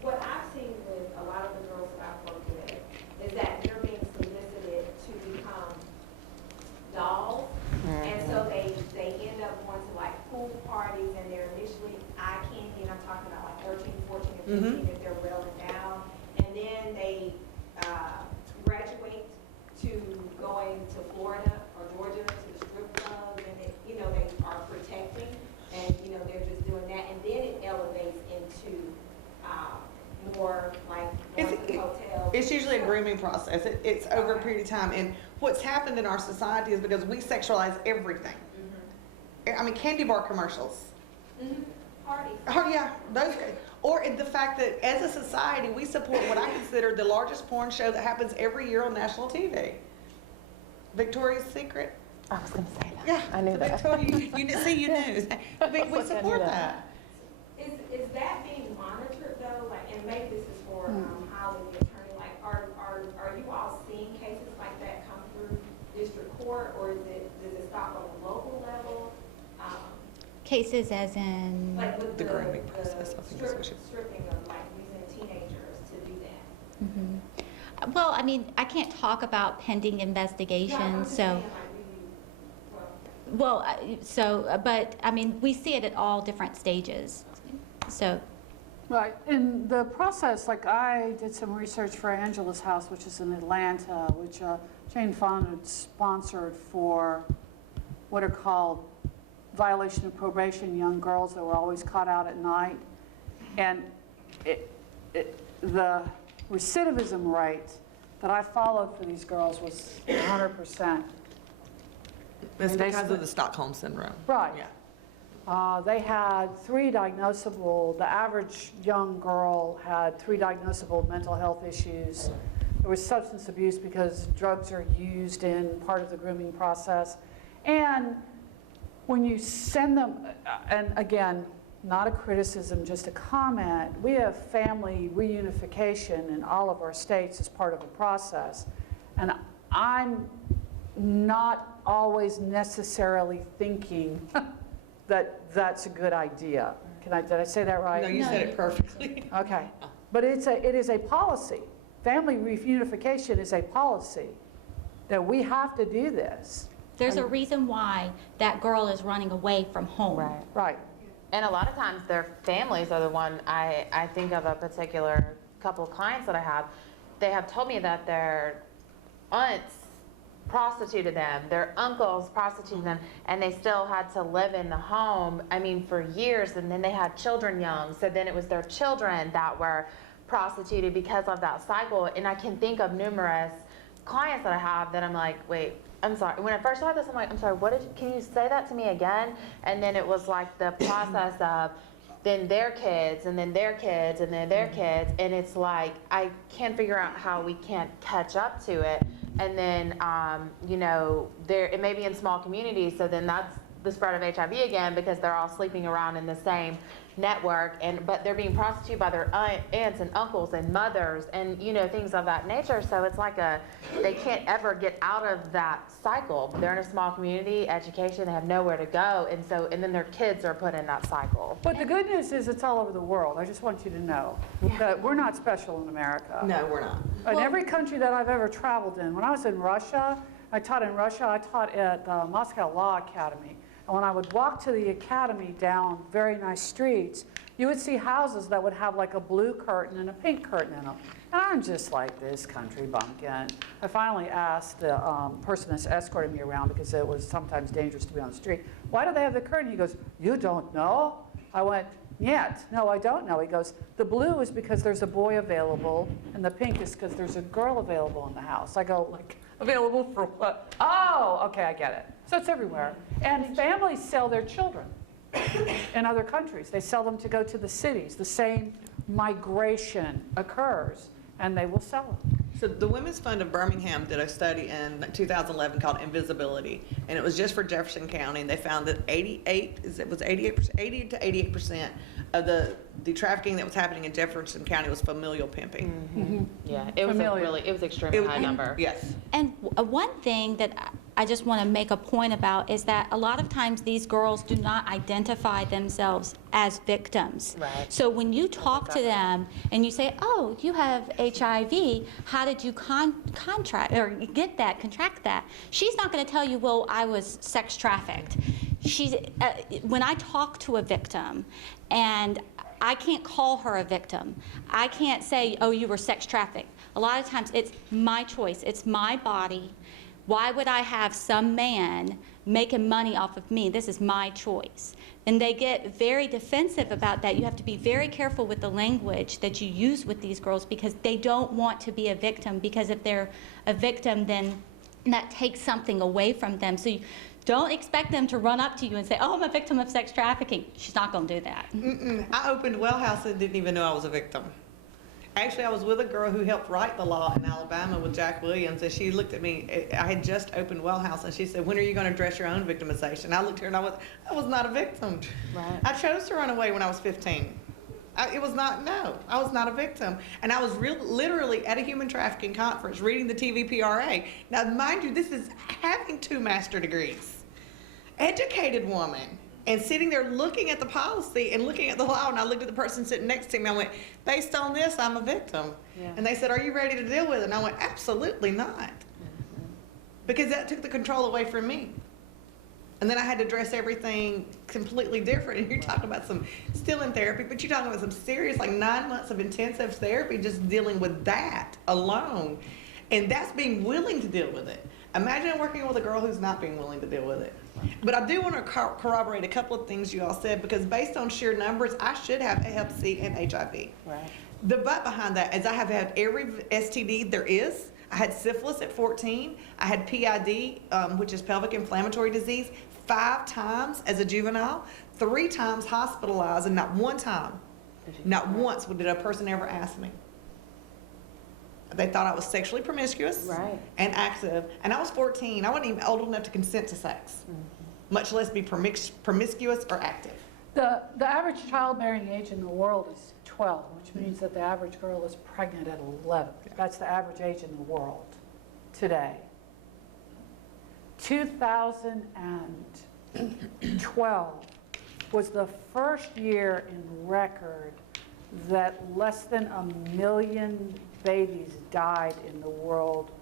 what I've seen with a lot of the girls that I've worked with is that they're being solicited to become dolls, and so they end up going to like pool parties and hotel. It's usually a grooming process. It's over a period of time. And what's happened in our society is because we sexualize everything. I mean, candy bar commercials. Parties. Oh, yeah, those, or the fact that as a society, we support what I consider the largest porn show that happens every year on national TV. Victoria's Secret. I was gonna say that. Yeah. I knew that. Victoria, you knew. We support that. Is that being monitored though? Like, and maybe this is for Holly, the attorney, like, are you all seeing cases like that come through district court, or does it stop on the local level? Cases as in, Like with The the grooming process, I think is what stripping of like using teenagers to do that? well, I mean, I can't talk about pending Yeah, I'm investigations, just so. saying, like, But, I mean, we see it at all different stages, so. Right, in the process, like I did some research for Angela's House, which is in Atlanta, which Jane Fonda sponsored for what are called violation of probation young girls that were always caught out at night. And the recidivism rate that I followed for these girls was 100%. It's And they because said- of the Stockholm Syndrome. Right. Yeah. They had 3 diagnosable, the average young girl had 3 diagnosable mental health issues. There was substance abuse because drugs are used in part of the grooming process. And when you send them, and again, not a criticism, just a comment, we have family reunification in all of our states as part of the process. And I'm not always necessarily thinking that that's a good idea. Did I say that right? No, you said it perfectly. Okay, but it is a policy. Family reunification is a policy that we have to do this. There's a reason why that girl is running away from home. Right. Right. And a lot of times their families are the one, I think of a particular couple of clients that I have. They have told me that their aunts prostituted them, their uncles prostituted them, and they still had to live in the home, I mean, for years, and then they had children young, so then it was their children that were prostituted because of that cycle. And I can think of numerous clients that I have that I'm like, wait, I'm sorry. When I first saw this, I'm like, I'm sorry, can you say that to me again? And then it was like the process of then their kids, and then their kids, and then their kids, and it's like, I can't figure out how we can't catch up to it. And then, it may be in small communities, so then that's the spread of HIV again, because they're all sleeping around in the same network, but they're being prostituted by their aunts and uncles and mothers and things of that nature. So it's like they can't ever get out of that cycle. They're in a small community, education, they have nowhere to go, and then their kids are put in that cycle. But the good news is it's all over the world. I just want you to know that we're not special in America. No, we're not. In every country that I've ever traveled in, when I was in Russia, I taught at the Moscow Law Academy. And when I would walk to the academy down very nice streets, you would see houses that would have like a blue curtain and a pink curtain in them. And I'm just like, this country bumpkin. I finally asked the person that's escorting me around, because it was sometimes dangerous to be on the street, why do they have the curtain? He goes, you don't know? I went, yet. No, I don't know. He goes, the blue is because there's a boy available, and the pink is because there's a girl available in the house. I go, like, available for what? Oh, okay, I get it. So it's everywhere. And families sell their children in other countries. They sell them to go to the cities. The same migration occurs, and they will sell them. So the Women's Fund of Birmingham did a study in 2011 called Invisibility, and it was just for Jefferson County, and they found that 80 to 88% of the trafficking that was happening in Jefferson County was familial pimping. Mm-hmm. Yeah, it was extremely high number. Yes. And one thing that I just want to make a point about is that a lot of times these girls do not identify themselves as victims. Right. So when you talk to them and you say, oh, you have HIV, how did you contract that? She's not going to tell you, well, I was sex trafficked. When I talk to a victim, and I can't call her a victim. I can't say, oh, you were sex trafficked. A lot of times it's my choice. It's my body. Why would I have some man making money off of me? This is my choice. And they get very defensive about that. You have to be very careful with the language that you use with these girls because they don't want to be a victim, because if they're a victim, then that takes something away from them. So you don't expect them to run up to you and say, oh, I'm a victim of sex trafficking. She's not going to do that. I opened Well House and didn't even know I was a victim. Actually, I was with a girl who helped write the law in Alabama with Jack Williams, and she looked at me. I had just opened Well House, and she said, when are you going to address your own victimization? I looked at her, and I was not a victim. Right. I chose to run away when I was 15. I was not a victim. And I was literally at a human trafficking conference reading the TVPRA. Now, mind you, this is having 2 master degrees. Educated woman. And sitting there looking at the policy and looking at the law, and I looked at the person sitting next to me, I went, based on this, I'm a victim. Yeah. And they said, are you ready to deal with it? And I went, absolutely not. Because that took the control away from me. And then I had to address everything completely different. And you're talking about still in therapy, but you're talking about some serious, like 9 months of intensive therapy just dealing with that alone. And that's being willing to deal with it. Imagine working with a girl who's not being willing to deal with it. But I do want to corroborate a couple of things you all said, because based on sheer numbers, I should have Hep C and HIV. Right. The but behind that is I have had every STD there is. I had syphilis at 14. I had PID, which is pelvic inflammatory disease, 5 times as a juvenile, 3 times hospitalized, and not one time, not once did a person ever ask me. They thought I was sexually promiscuous Right. and active, and I was 14. I wasn't even old enough to consent to sex, much less be promiscuous or active. The average childbearing age in the world is 12, which means that the average girl is pregnant at 11. That's the average age in the world today. 2012 was the first year in record that less than 1 million babies died in the world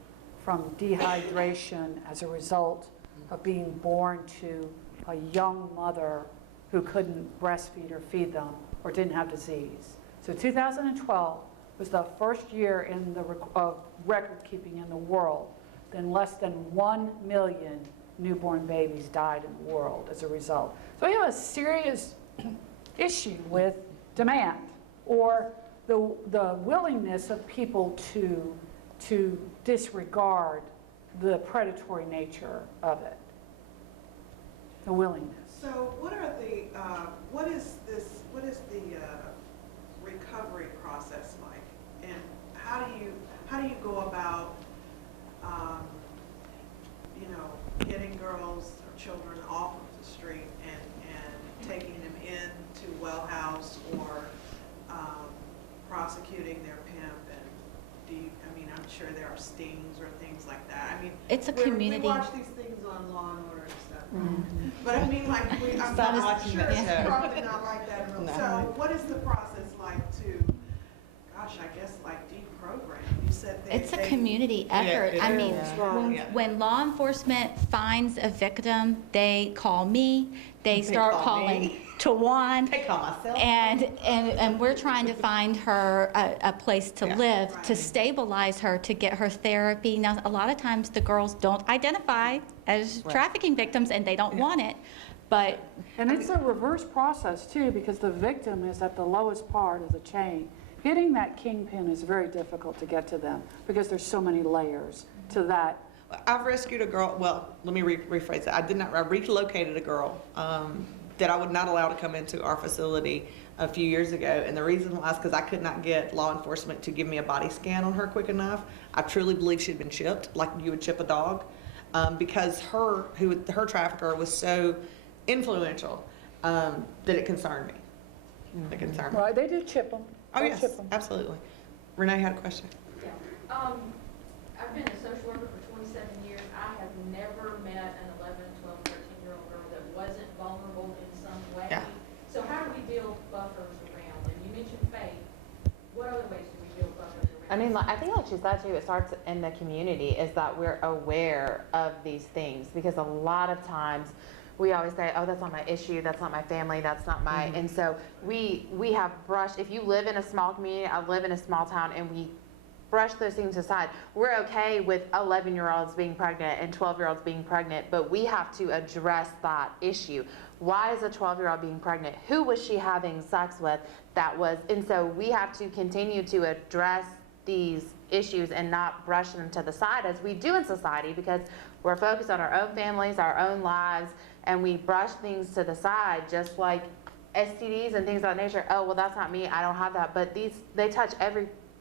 from dehydration as a result of being born to a young mother who couldn't breastfeed or feed them or didn't have disease. So 2012 was the first year in of record keeping in the world then less than 1 million newborn babies died in the world as a result. So we have a serious issue with demand, or the willingness of people to disregard the predatory nature of it. The willingness. So what is the recovery process like? And how do you go about, getting girls or children off of the street and taking them into Well House or prosecuting their pimp? And I'm sure there are stings or things like that. It's a community. We watch these things on Law and Order and stuff. But I'm Stop not watching sure that it's show. probably not like that. No. So what is the process like to, I guess like deprogram? You said It's a community effort. it I is. mean, Yeah. when law enforcement finds a victim, they call me, they start call calling me. Tawan, I call myself. and we're trying to find her a place to live, to Right. stabilize her, to get her therapy. Now, a lot of times the girls don't identify as trafficking victims and they don't want it, but And it's a reverse process too, because the victim is at the lowest part of the chain. Hitting that kingpin is very difficult to get to them because there's so many layers to that. I've rescued a girl, well, let me rephrase that. I relocated a girl that I would not allow to come into our facility a few years ago. And the reason why is because I could not get law enforcement to give me a body scan on her quick enough. I truly believe she'd been chipped, like you would chip a dog, because her trafficker was so influential that it concerned me. It concerned me. Right, they do chip them. Oh, yes, absolutely. Renee had a question. Yeah. I've been a social worker for 27 years. I have never met an 11, 12, 13-year-old girl that wasn't vulnerable in some way. Yeah. So how do we build buffers around? And you mentioned faith. What other ways do we build buffers around? I think like she said too, it starts in the community, is that we're aware of these things, because a lot of times we always say, oh, that's not my issue, that's not my family, that's not my, and so we have brushed, if you live in a small community, I live in a small town, and brush those things aside. We're okay with 11-year-olds being pregnant and 12-year-olds being pregnant, but we have to address that issue. Why is a 12-year-old being pregnant? Who was she having sex with? And so we have to continue to address these issues and not brush them to the side as we do in society, because we're focused on our own families, our own lives, and we brush things to the side, just like STDs and things of that nature. Oh, well, that's not me, I don't have that. But they touch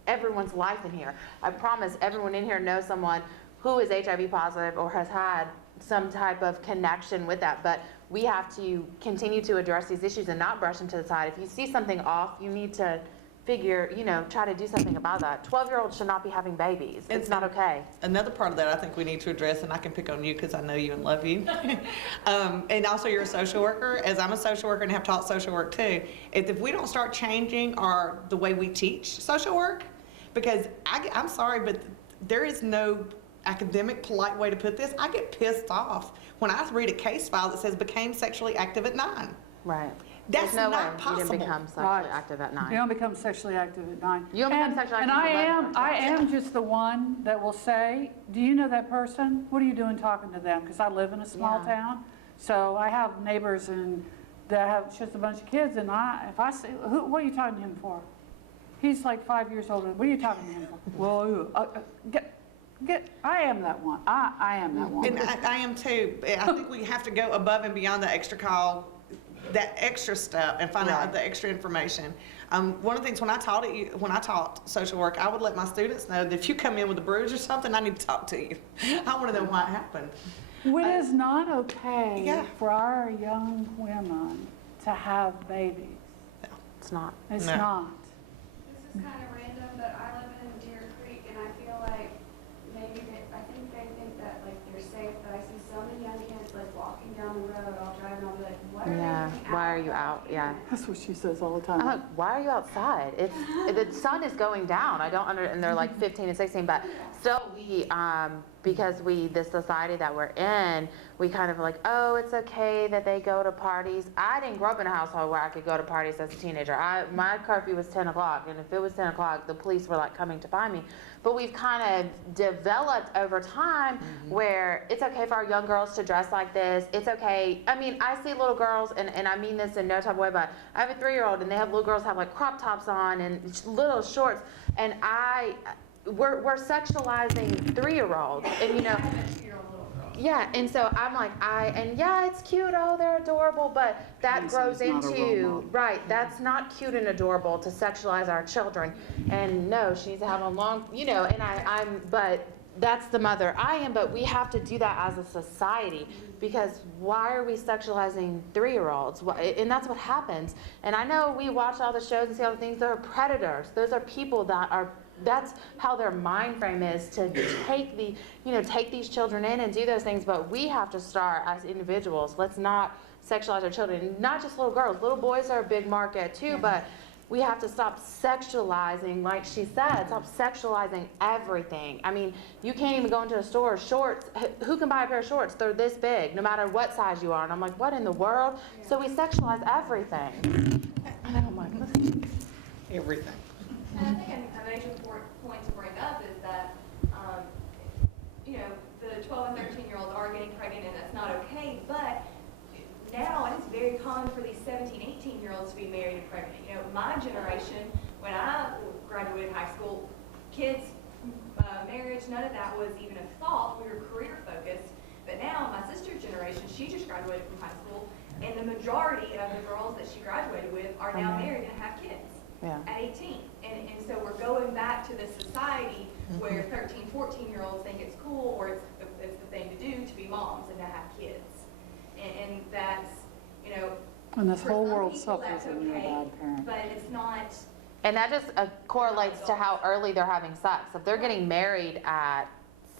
everyone's life in here. I promise everyone in here knows someone who is HIV positive or has had some type of connection with that. But we have to continue to address these issues and not brush them to the side. If you see something off, you need to try to do something about that. 12-year-olds should not be having babies. It's not okay. Another part of that I think we need to address, and I can pick on you because I know you and love you. And also you're a social worker, as I'm a social worker and have taught social work too. If we don't start changing the way we teach social work, because I'm sorry, but there is no academic, polite way to put this. I get pissed off when I read a case file that says became sexually active at 9. Right. That's There's no not way possible. You didn't become sexually active at 9. You don't become sexually active at 9. You don't become sexually active And at 11 or I am just the one that will say, do you know that person? What are you doing talking to them? Because I live in a small Yeah. town. So I have neighbors that have just a bunch of kids, and if I say, what are you talking to him for? He's like 5 years older. What are you talking to him for? Well, I am that one. I am that one. And I am too. I think we have to go above and beyond the extra call, that extra step, and find out the extra information. One of the things when I taught social work, I would let my students know that if you come in with a bruise or something, I need to talk to you. I want to know why it happened. It is not okay Yeah. for our young women to have babies. It's not. It's No. not. This is kind of random, but I live in Deer Creek, and I feel like I think they think that like they're safe, but I see so many young kids like walking down the road, I'll drive and I'll be like, what are you Yeah. doing Why are you out? Yeah. That's what she says all the I'm time. like, why are you outside? The sun is going down. And they're like 15 and 16, but still because the society that we're in, we kind of like, oh, it's okay that they go to parties. I didn't grow up in a household where I could go to parties as a teenager. My curfew was 10 o'clock, and if it was 10 o'clock, the police were like coming to find me. But we've kind of developed over time where it's okay for our young girls to dress like this. It's okay. I mean, I see little girls, and I mean this in no type of way, but I have a 3-year-old, and they have little girls have like crop tops on and little shorts, and we're sexualizing 3-year-olds, and yeah, and so I'm like, it's cute, oh, they're adorable, but that grows into, right, that's not cute and adorable to sexualize our children. And no, she needs to have a long, and but that's the mother I am, but we have to do that as a society, because why are we sexualizing 3-year-olds? And that's what happens. And I know we watch all the shows and see all the things, they're predators. Those are people that's how their mind frame is, to take these children in and do those things. But we have to start as individuals. Let's not sexualize our children. Not just little girls. Little boys are a big market too, but we have to stop sexualizing, like she said, stop sexualizing everything. I mean, you can't even go into a store, shorts, who can buy a pair of shorts? They're this big, no matter what size you are. And I'm like, what in the world? So we sexualize everything. And I'm like, Everything. And I think a major point to bring up is that, the 12 and 13-year-olds are getting pregnant, and that's not okay, but now it's very common for these 17, 18-year-olds to be married and pregnant. My generation, when I graduated high school, kids, marriage, none of that was even a thought. We were career focused. But now my sister's generation, she just graduated from high school, and the majority of the girls that she graduated with are now married and have kids. Yeah. At 18. And so we're going back to the society where 13, 14-year-olds think it's cool, or it's the thing to do to be moms and to have kids. And that's, And this for whole some world people, suffers that's when you're a okay, bad parent. but it's not. and that just correlates to how early they're having sex. If they're getting married at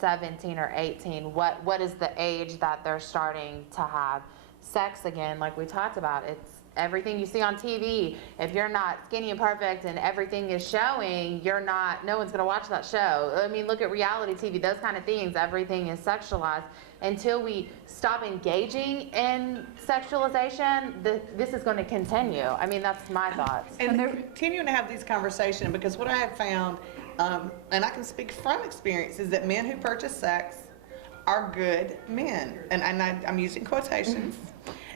17 or 18, what is the age that they're starting to have sex again? Like we talked about, it's everything you see on TV. If you're not skinny and perfect and everything is showing, no one's gonna watch that show. I mean, look at reality TV, those kind of things, everything is sexualized. Until we stop engaging in sexualization, this is gonna continue. I mean, that's my thoughts. And they're continuing to have these conversations, because what I have found and I can speak from experience, is that men who purchase sex are good men, and I'm using quotations.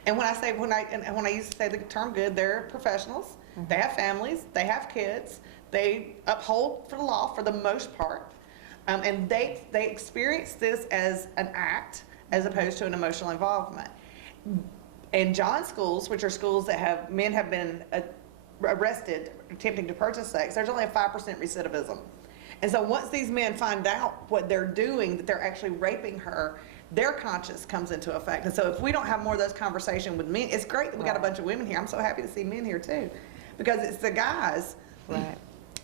And when I used to say the term good, they're professionals. They have families. They have kids. They uphold for the law for the most part, and they experience this as an act as opposed to an emotional involvement. In John schools, which are schools that men have been arrested attempting to purchase sex, there's only a 5% recidivism. And so once these men find out what they're doing, that they're actually raping her, their conscience comes into effect. And so if we don't have more of those conversations with men, it's great that we got a bunch of women here. I'm so happy to see men here too, because it's the guys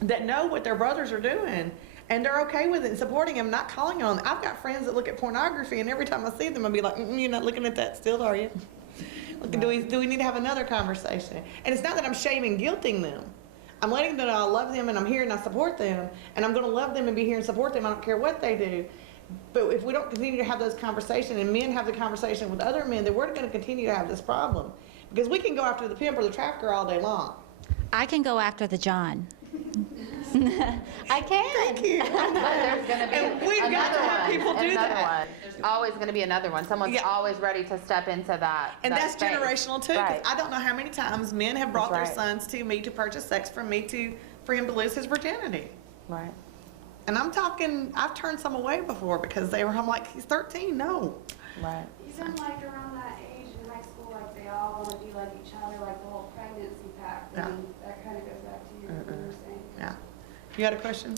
that know what their brothers are doing. And they're okay with it and supporting them, not calling on them. I've got friends that look at pornography, and every time I see them, I'll be like, you're not looking at that still, are you? Do we need to have another conversation? And it's not that I'm shaming, guilting them. I'm letting them know I love them, and I'm here and I support them, and I'm going to love them and be here and support them. I don't care what they do. But if we don't continue to have those conversations, and men have the conversation with other men, then we're going to continue to have this problem. Because we can go after the pimp or the trafficker all day long. I can go after the John. I can. Thank you. But there's going to be And we've got to have people do that. There's always going to be another one. Someone's always ready to step into that. And that that's space. generational too. 'Cause Right. I don't know how many times men have brought That's their right. sons to me to purchase sex from me for him to lose his virginity. Right. And I'm talking, I've turned some away before because I'm like, he's 13, no. Right. Even like around that age in high school, like they all want to be like each other, like the whole pregnancy pact. Yeah. And that kind of goes back to you, what you were saying. Yeah. You got a question?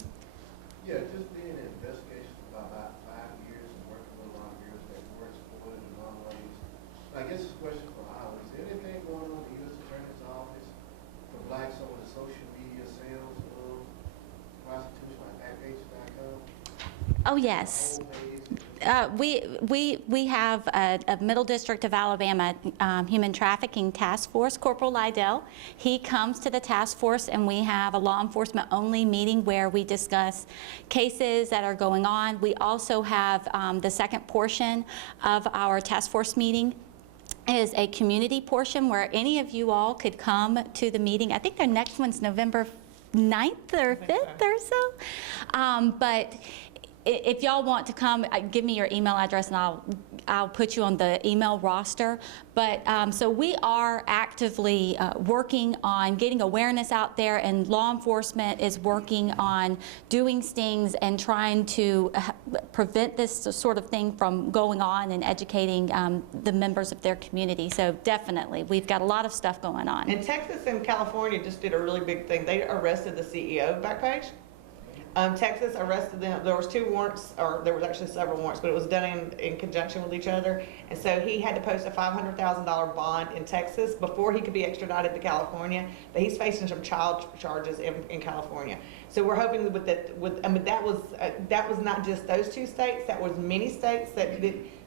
Yeah, just being in investigation for about 5 years and working with a lot of girls that were exploited in a lot of ways. I guess this question for Iowa, is there anything going on in the U.S. Attorney's Office for blacks on the social media sales of prostitution, like Backpage.com? Oh, yes. We have a Middle District of Alabama Human Trafficking Task Force, Corporal Lydell. He comes to the task force, and we have a law enforcement only meeting where we discuss cases that are going on. We also have the second portion of our task force meeting is a community portion where any of you all could come to the meeting. I think their next one's November 9th or 5th or so. But if y'all want to come, give me your email address and I'll put you on the email roster. But so we are actively working on getting awareness out there, and law enforcement is working on doing things and trying to prevent this sort of thing from going on and educating the members of their community. So definitely, we've got a lot of stuff going on. And Texas and California just did a really big thing. They arrested the CEO of Backpage. Texas arrested them. There was 2 warrants, or there was actually several warrants, but it was done in conjunction with each other. And so he had to post a $500,000 bond in Texas before he could be extradited to California. But he's facing some child charges in California. So we're hoping that was not just those 2 states. That was many states that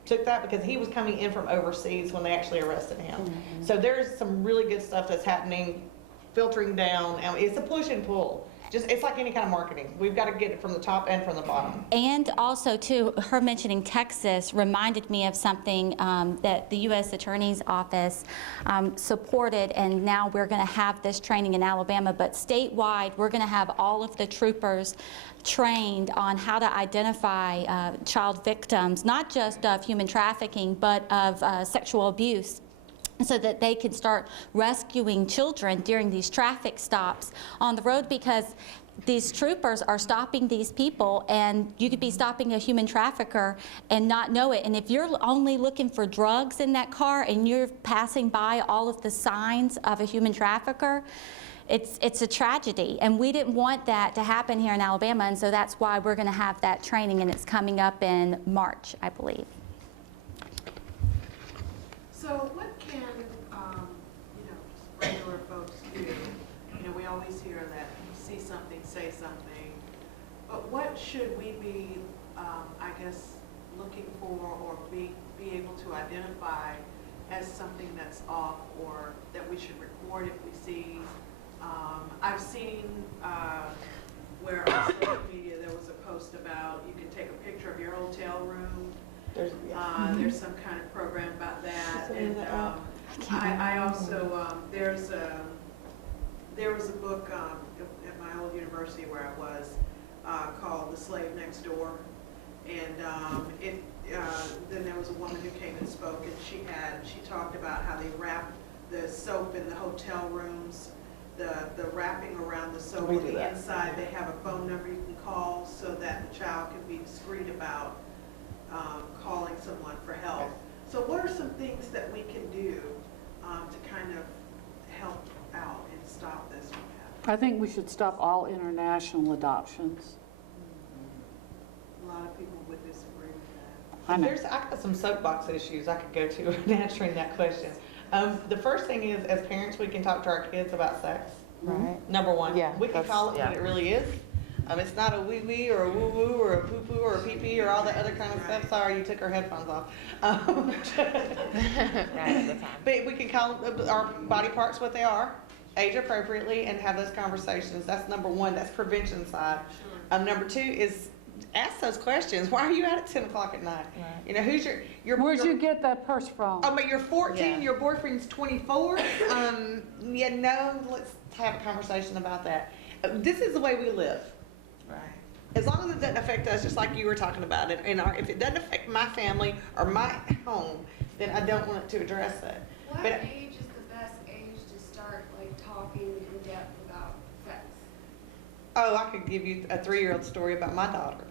took that, because he was coming in from overseas when they actually arrested him. Mm-hmm. So there's some really good stuff that's happening, filtering down, and it's a push and pull. It's like any kind of marketing. We've got to get it from the top and from the bottom. And also, too, her mentioning Texas reminded me of something that the U.S. Attorney's Office supported, and now we're going to have this training in Alabama, but statewide, we're going to have all of the troopers trained on how to identify child victims, not just of human trafficking, but of sexual abuse, so that they can start rescuing children during these traffic stops on the road, because these troopers are stopping these people, and you could be stopping a human trafficker and not know it. And if you're only looking for drugs in that car and you're passing by all of the signs of a human trafficker, it's a tragedy. And we didn't want that to happen here in Alabama, and so that's why we're going to have that training, and it's coming up in March, I believe. So what can, just regular folks do? We always hear that see something, say something, but what should we be, looking for, or be able to identify as something that's off, or that we should report if we see? I've seen where on social media there was a post about you can take a picture of your hotel room. There's some kind of program about that, and I also there was a book at my old university where I was called The Slave Next Door. And then there was a woman who came and spoke, and she talked about how they wrap the soap in the hotel rooms, the wrapping around the soap We on do the that. inside. They have a phone number you can call so that the child can be discreet about calling someone for help. So what are some things that we can do to kind of help out and stop this from happening? I think we should stop all international adoptions. A lot of people would disagree with that. I know. I got some soapbox issues I could go to in answering that question. The first thing is, as parents, we can talk to our kids about sex. Right. Number one. Yeah, We can that's- call it yeah. what it really is. It's not a wee-wee or a woo-woo or a poo-poo or a pee-pee or all that other kind of stuff. Sorry, you took her headphones off. Right at the time. But we can call our body parts what they are, age appropriately, and have those conversations. That's number one. That's prevention side. Number two is ask those questions. Why are you out at 10 o'clock at night? Right. You know, who's your Where'd you get that purse from? Oh, but you're 14, Yeah. your boyfriend's 24. Yeah, no, let's have a conversation about that. This is the way we live. Right. As long as it doesn't affect us, just like you were talking about it, if it doesn't affect my family or my home, then I don't want it to address that. What But age is the best age to start like talking in depth about sex? oh, I could give you a 3-year-old story about my daughter.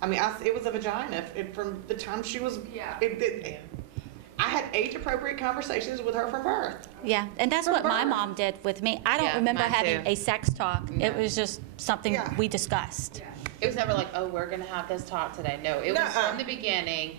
I mean, it was a vagina from the time she was. Yeah. I had age-appropriate conversations with her from birth. Yeah, and that's what my mom did with me. I don't Yeah, remember mine having too. a sex talk. Yeah. It was just something Yeah. we discussed. It was never like, oh, we're gonna have this talk today. No, it was Nuh-uh. from the beginning.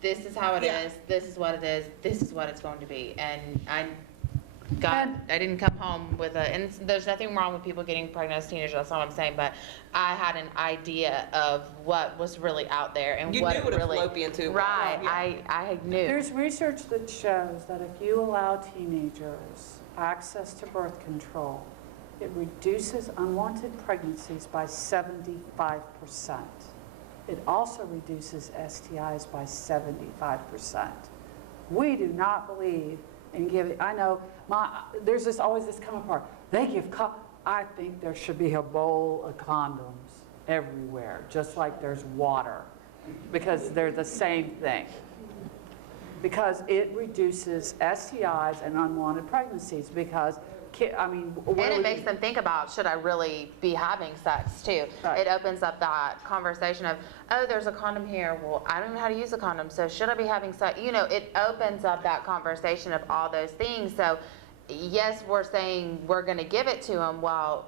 This is how it Yeah. is. This is what it is. This is what it's going to be. And I And- didn't come home with and there's nothing wrong with people getting pregnant as teenagers. That's not what I'm saying. But I had an idea of what was really out there and You what knew it what a really. fallopian tube was. Right. Yeah. I knew. There's research that shows that if you allow teenagers access to birth control, it reduces unwanted pregnancies by 75%. It also reduces STIs by 75%. We do not believe in giving, I know, there's always this come apart. They give, I think there should be a bowl of condoms everywhere, just like there's water, because they're the same thing. Because it reduces STIs and unwanted pregnancies, because, what And do it we makes do? them think about, should I really be having sex too? Right. It opens up that conversation of, oh, there's a condom here. Well, I don't know how to use a condom, so should I be having sex? You know, it opens up that conversation of all those things. So yes, we're saying we're gonna give it to them. Well,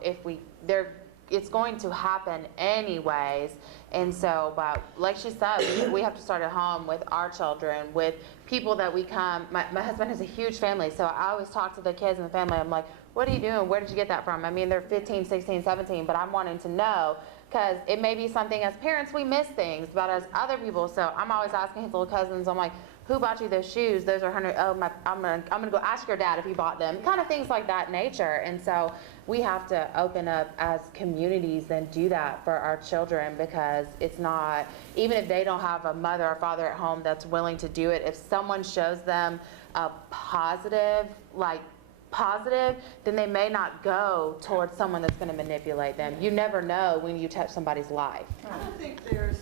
it's going to happen anyways. And so, but like she said, we have to start at home with our children, with people that we come. My husband has a huge family, so I always talk to the kids in the family. I'm like, what are you doing? Where did you get that from? I mean, they're 15, 16, 17, but I'm wanting to know, because it may be something as parents we miss things, but as other people, so I'm always asking his little cousins, I'm like, who bought you those shoes? Those are 100, I'm gonna go ask your dad if he bought them. Kind of things like that nature. And so we have to open up as communities and do that for our children, because it's not, even if they don't have a mother or father at home that's willing to do it, if someone shows them a positive, then they may not go towards someone that's gonna manipulate them. You never know when you touch somebody's life. I don't think there's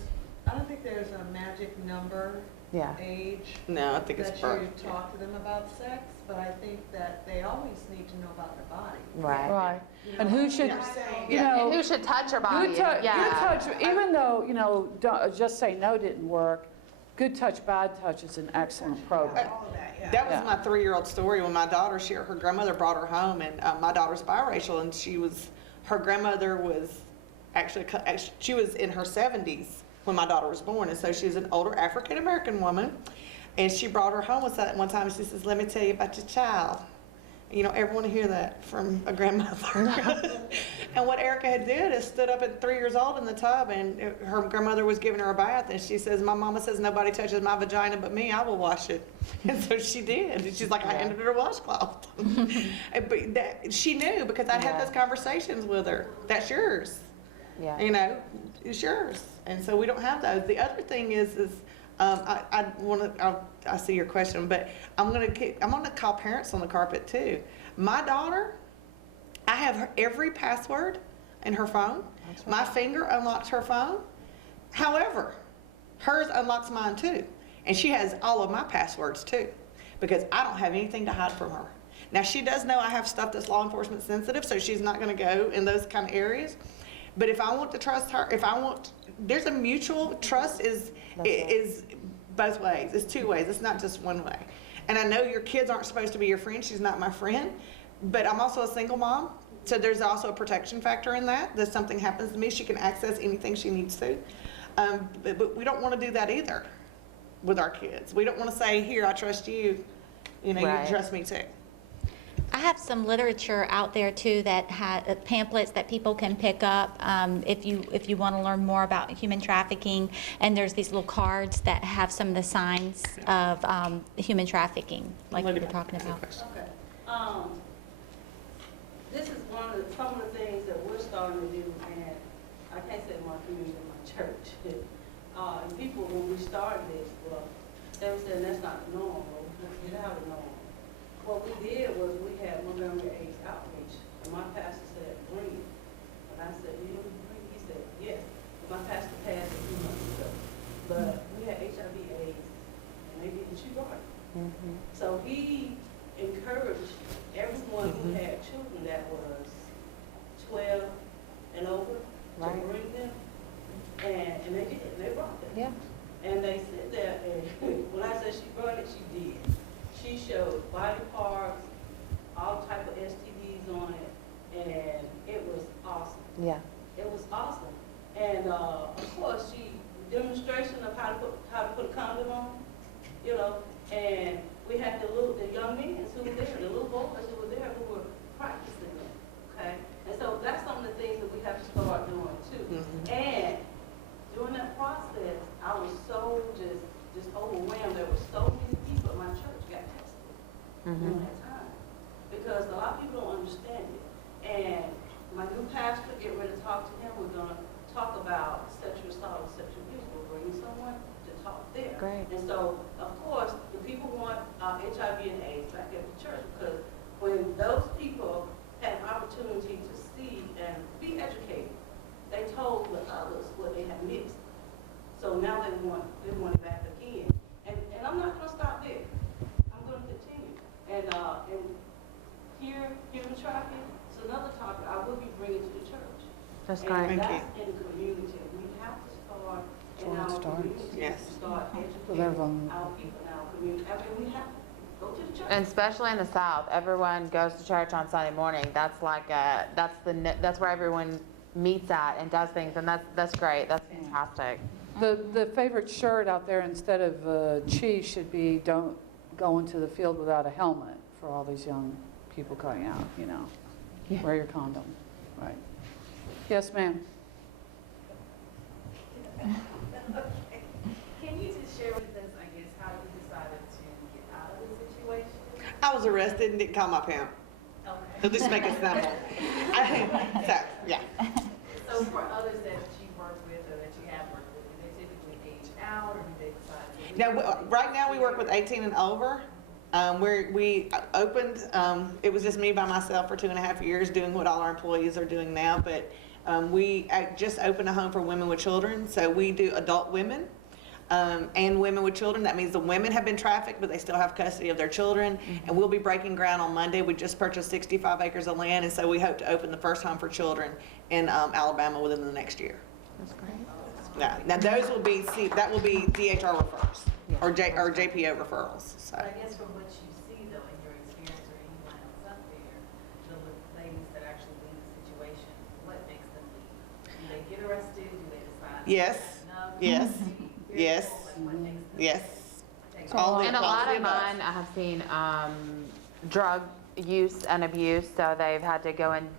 a magic number, Yeah. age, No, I think it's that birth. you talk to them about sex, but I think that they always need to know about their body. Right. Right. You And know, who should, they're saying- you And know, who should touch her body? good touch, Yeah. even though, just say no didn't work, good touch, bad touch is an excellent program. All of that, yeah. That was Yeah. my 3-year-old story when my daughter, her grandmother brought her home, and my daughter's biracial, and her grandmother was actually, she was in her 70s when my daughter was born, and so she was an older African-American woman, and she brought her home one time, and she says, let me tell you about your child. You know, everyone hear that from a grandmother. And what Erica had did is stood up at 3 years old in the tub, and her grandmother was giving her a bath, and she says, my mama says nobody touches my vagina but me, I will wash it. And so she did. And she's like, I handed her a washcloth. But she knew, because I'd had Yeah. those conversations with her. That's yours. Yeah. You know, it's yours. And so we don't have those. The other thing is I see your question, but I'm gonna call parents on the carpet too. My daughter, I have every password in her phone. My finger unlocks her phone. However, hers unlocks mine too. And she has all of my passwords too, because I don't have anything to hide from her. Now, she does know I have stuff that's law enforcement sensitive, so she's not gonna go in those kind of areas. But if I want to trust her, there's a mutual trust is both ways. It's two ways. It's not just one way. And I know your kids aren't supposed to be your friend. She's not my friend, but I'm also a single mom. So there's also a protection factor in that. If something happens to me, she can access anything she needs to. But we don't want to do that either with our kids. We don't want to say, here, I trust you. You know, Right. you trust me too. I have some literature out there too that pamphlets that people can pick up if you want to learn more about human trafficking. And there's these little cards that have some of the signs of human trafficking, like we were talking about. Okay. This is some of the things that we're starting to do, and I can't say my community, my church. And people, when we started this, well, they were saying that's not the norm, well, let's get out of the norm. What we did was we had Montgomery AIDS outreach, and my pastor said, bring it. And I said, you know, bring it? He said, yes. My pastor passed a few months ago. But we had HIV AIDS, and they didn't shoot right. So he encouraged everyone who had children that was 12 and over to bring them. And they did, they brought them. Yeah. And they sit there, and when I said she brought it, she did. She showed body parts, all type of STDs on it, and it was awesome. Yeah. It was awesome. And of course, she demonstration of how to put a condom on, you know. And we had the young men who were there, the little boys who were there who were practicing it. Okay. And so that's some of the things that we have to start doing too. And during that process, I was so just overwhelmed. There were so many people at my church got tested during that time, because a lot of people don't understand it. And my new pastor, get ready to talk to him. We're going to talk about sexual assault and sexual abuse. We're bringing someone to talk there. Great. And so, of course, the people want HIV and AIDS back at the church, because when those people had an opportunity to see and be educated, they told the others what they had missed. So now they want it back again. And I'm not going to stop there. I'm going to continue. And human trafficking is another topic I will be bringing to the church. That's And great. that's in the community. We have to start in our community to start educating our people in our community. I mean, we have to go to the church. And especially in the South, everyone goes to church on Sunday morning. That's like that's where everyone meets at and does things, and that's great. That's fantastic. The favorite shirt out there instead of cheese should be don't go into the field without a helmet for all these young people going out, you know. Yeah. Wear your condom. Right. Yes, ma'am. Can you just share with us, I guess, how you decided to get out of the situation? I was arrested and didn't call my pimp. Okay. So just make it simple. So, yeah. So for others that you've worked with or that you have worked with, do they typically age out or do they decide to leave? Now, right now we work with 18 and over. We opened, it was just me by myself for 2.5 years doing what all our employees are doing now, but we just opened a home for women with children. So we do adult women and women with children. That means the women have been trafficked, but they still have custody of their children. And we'll be breaking ground on Monday. We just purchased 65 acres of land, and so we hope to open the first home for children in Alabama within the next year. That's great. Now those will be, that will be DHR referrals or JPO referrals. So. But I guess from what you see though in your experience or anyone else out there, the ladies that actually leave the situation, what makes them leave? Do they get arrested? Do they decide? Yes, No? yes, yes, What makes them yes. take All the- And a all lot the of above. mine, I have seen drug use and abuse, so they've had to go into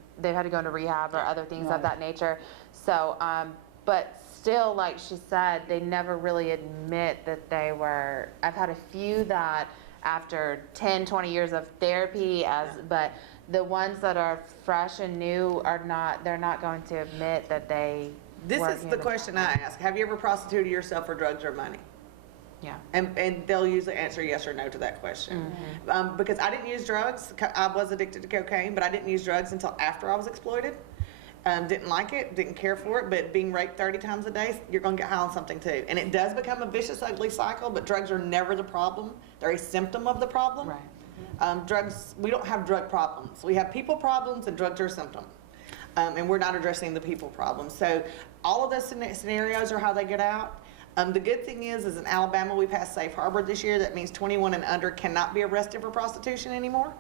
rehab or other things of that nature. So, but still, like she said, they never really admit that they were. I've had a few that after 10, 20 years of therapy, but the ones that are fresh and new they're not going to admit that they. This is the question I ask. Have you ever prostituted yourself for drugs or money? Yeah. And they'll usually answer yes or no to that question. Because I didn't use drugs. I was addicted to cocaine, but I didn't use drugs until after I was exploited. didn't like it, didn't care for it, but being raped 30 times a day, you're gonna get high on something too. And it does become a vicious, ugly cycle, but drugs are never the problem. They're a symptom of the problem. Drugs, we don't have drug problems. We have people problems and drugs are a symptom. And we're not addressing the people problem. So all of those scenarios are how they get out. The good thing is in Alabama, we passed safe harbor this year. That means 21 and under cannot be arrested for prostitution anymore.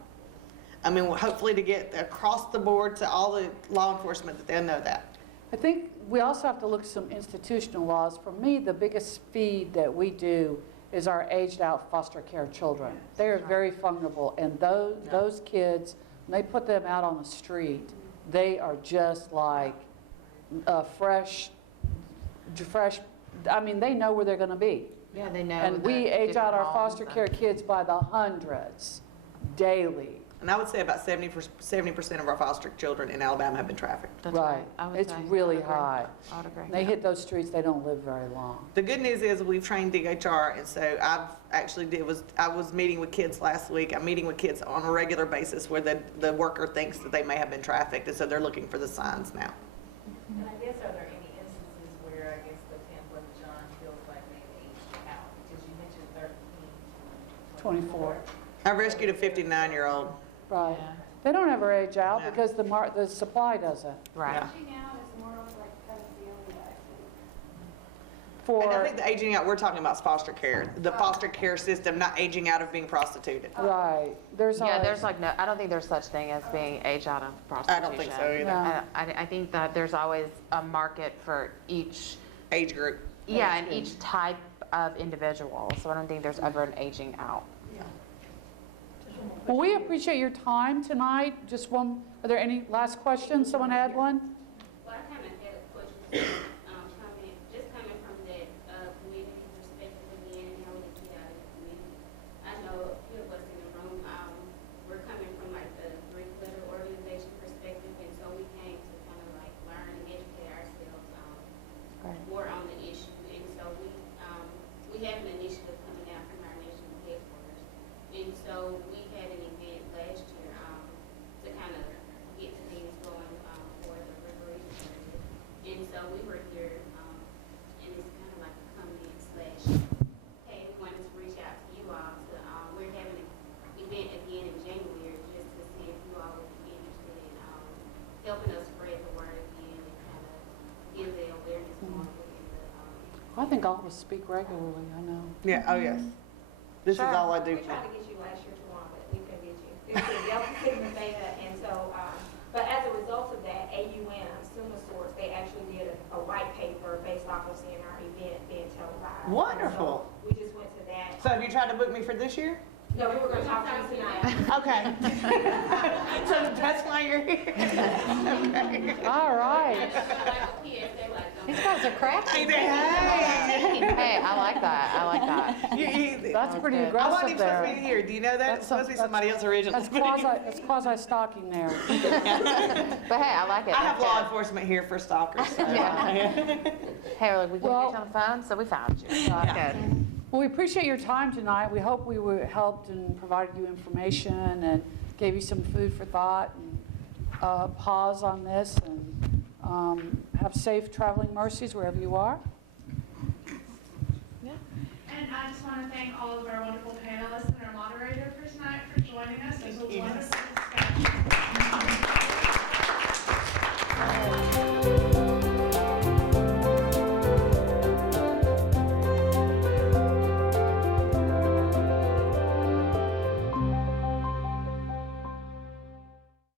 I mean, hopefully to get across the board to all the law enforcement that they'll know that. I think we also have to look at some institutional laws. For me, the biggest feed that we do is our aged out foster care children. They are very vulnerable, and those kids, when they put them out on the street, they are just like fresh, I mean, they know where they're gonna be. Yeah, they know. And we age out our foster care kids by the hundreds daily. And I would say about 70% of our foster children in Alabama have been trafficked. Right. It's really high. I would agree. They hit those streets, they don't live very long. The good news is we've trained DHR, and so I was meeting with kids last week. I'm meeting with kids on a regular basis where the worker thinks that they may have been trafficked, and so they're looking for the signs now. And I guess, are there any instances where, I guess, the template, John, feels like they've aged out? Because you mentioned 13, 24. I rescued a 59-year-old. Right. They don't ever age out Yeah. because the supply doesn't. Right. Yeah. Aging out is more of like pedophilia, I think. For, And I think the aging out we're talking about is foster care. The foster care system, not aging out of being prostituted. right, there's Yeah, always. there's like no, I don't think there's such thing as being aged out of I prostitution. don't think so either. No. I think that there's always a market for each, Age group. yeah, and each type of individual. So I don't think there's ever an aging out. Well, we appreciate your time tonight. Just one, are there any last questions? Someone had one? Well, I kind of had a question, coming from that community perspective again, and how we get out of the community. I know a few of us in the room, we're coming from like the three-letter organization perspective, and so we came to kind of like learn and educate ourselves more on the issue. And so we have an initiative coming out from our national headquarters, and so we had an event last year to kind of get things going for the recreation area. And so we were here, and it's kind of like a comment / hey, we wanted to reach out to you all to, we're having an event again in January just to see if you all would be interested in helping us spread the word again and kind of give the awareness more within the. I think I'll speak regularly, I know. Yeah, oh yes. This is all I do. We tried to get you last year to one, but we couldn't get you. Y'all couldn't say that, and so, but as a result of that, AUN, Summa Source, they actually did a white paper based off of seeing our event being televised. Wonderful. So we just went to that. So have you tried to book me for this year? No, we were gonna talk to you tonight. Okay. So that's why you're here. Okay. All right. These guys are crafty. Hey, I like that. I like that. That's pretty good. I wasn't aggressive even supposed to be there. here. Do you know that? That's It's supposed to be somebody else originally. That's quasi-stalking there. But hey, I like it. I have That's law good. enforcement here for stalkers. So. Yeah. Hey, we're like, we couldn't Well- get you on the phone, so we found you. So that's good. Well, we appreciate your time tonight. We hope we helped and provided you information and gave you some food for thought and pause on this, and have safe traveling mercies wherever you are. And I just want to thank all of our wonderful panelists and our moderator for tonight for joining us. It was a wonderful discussion.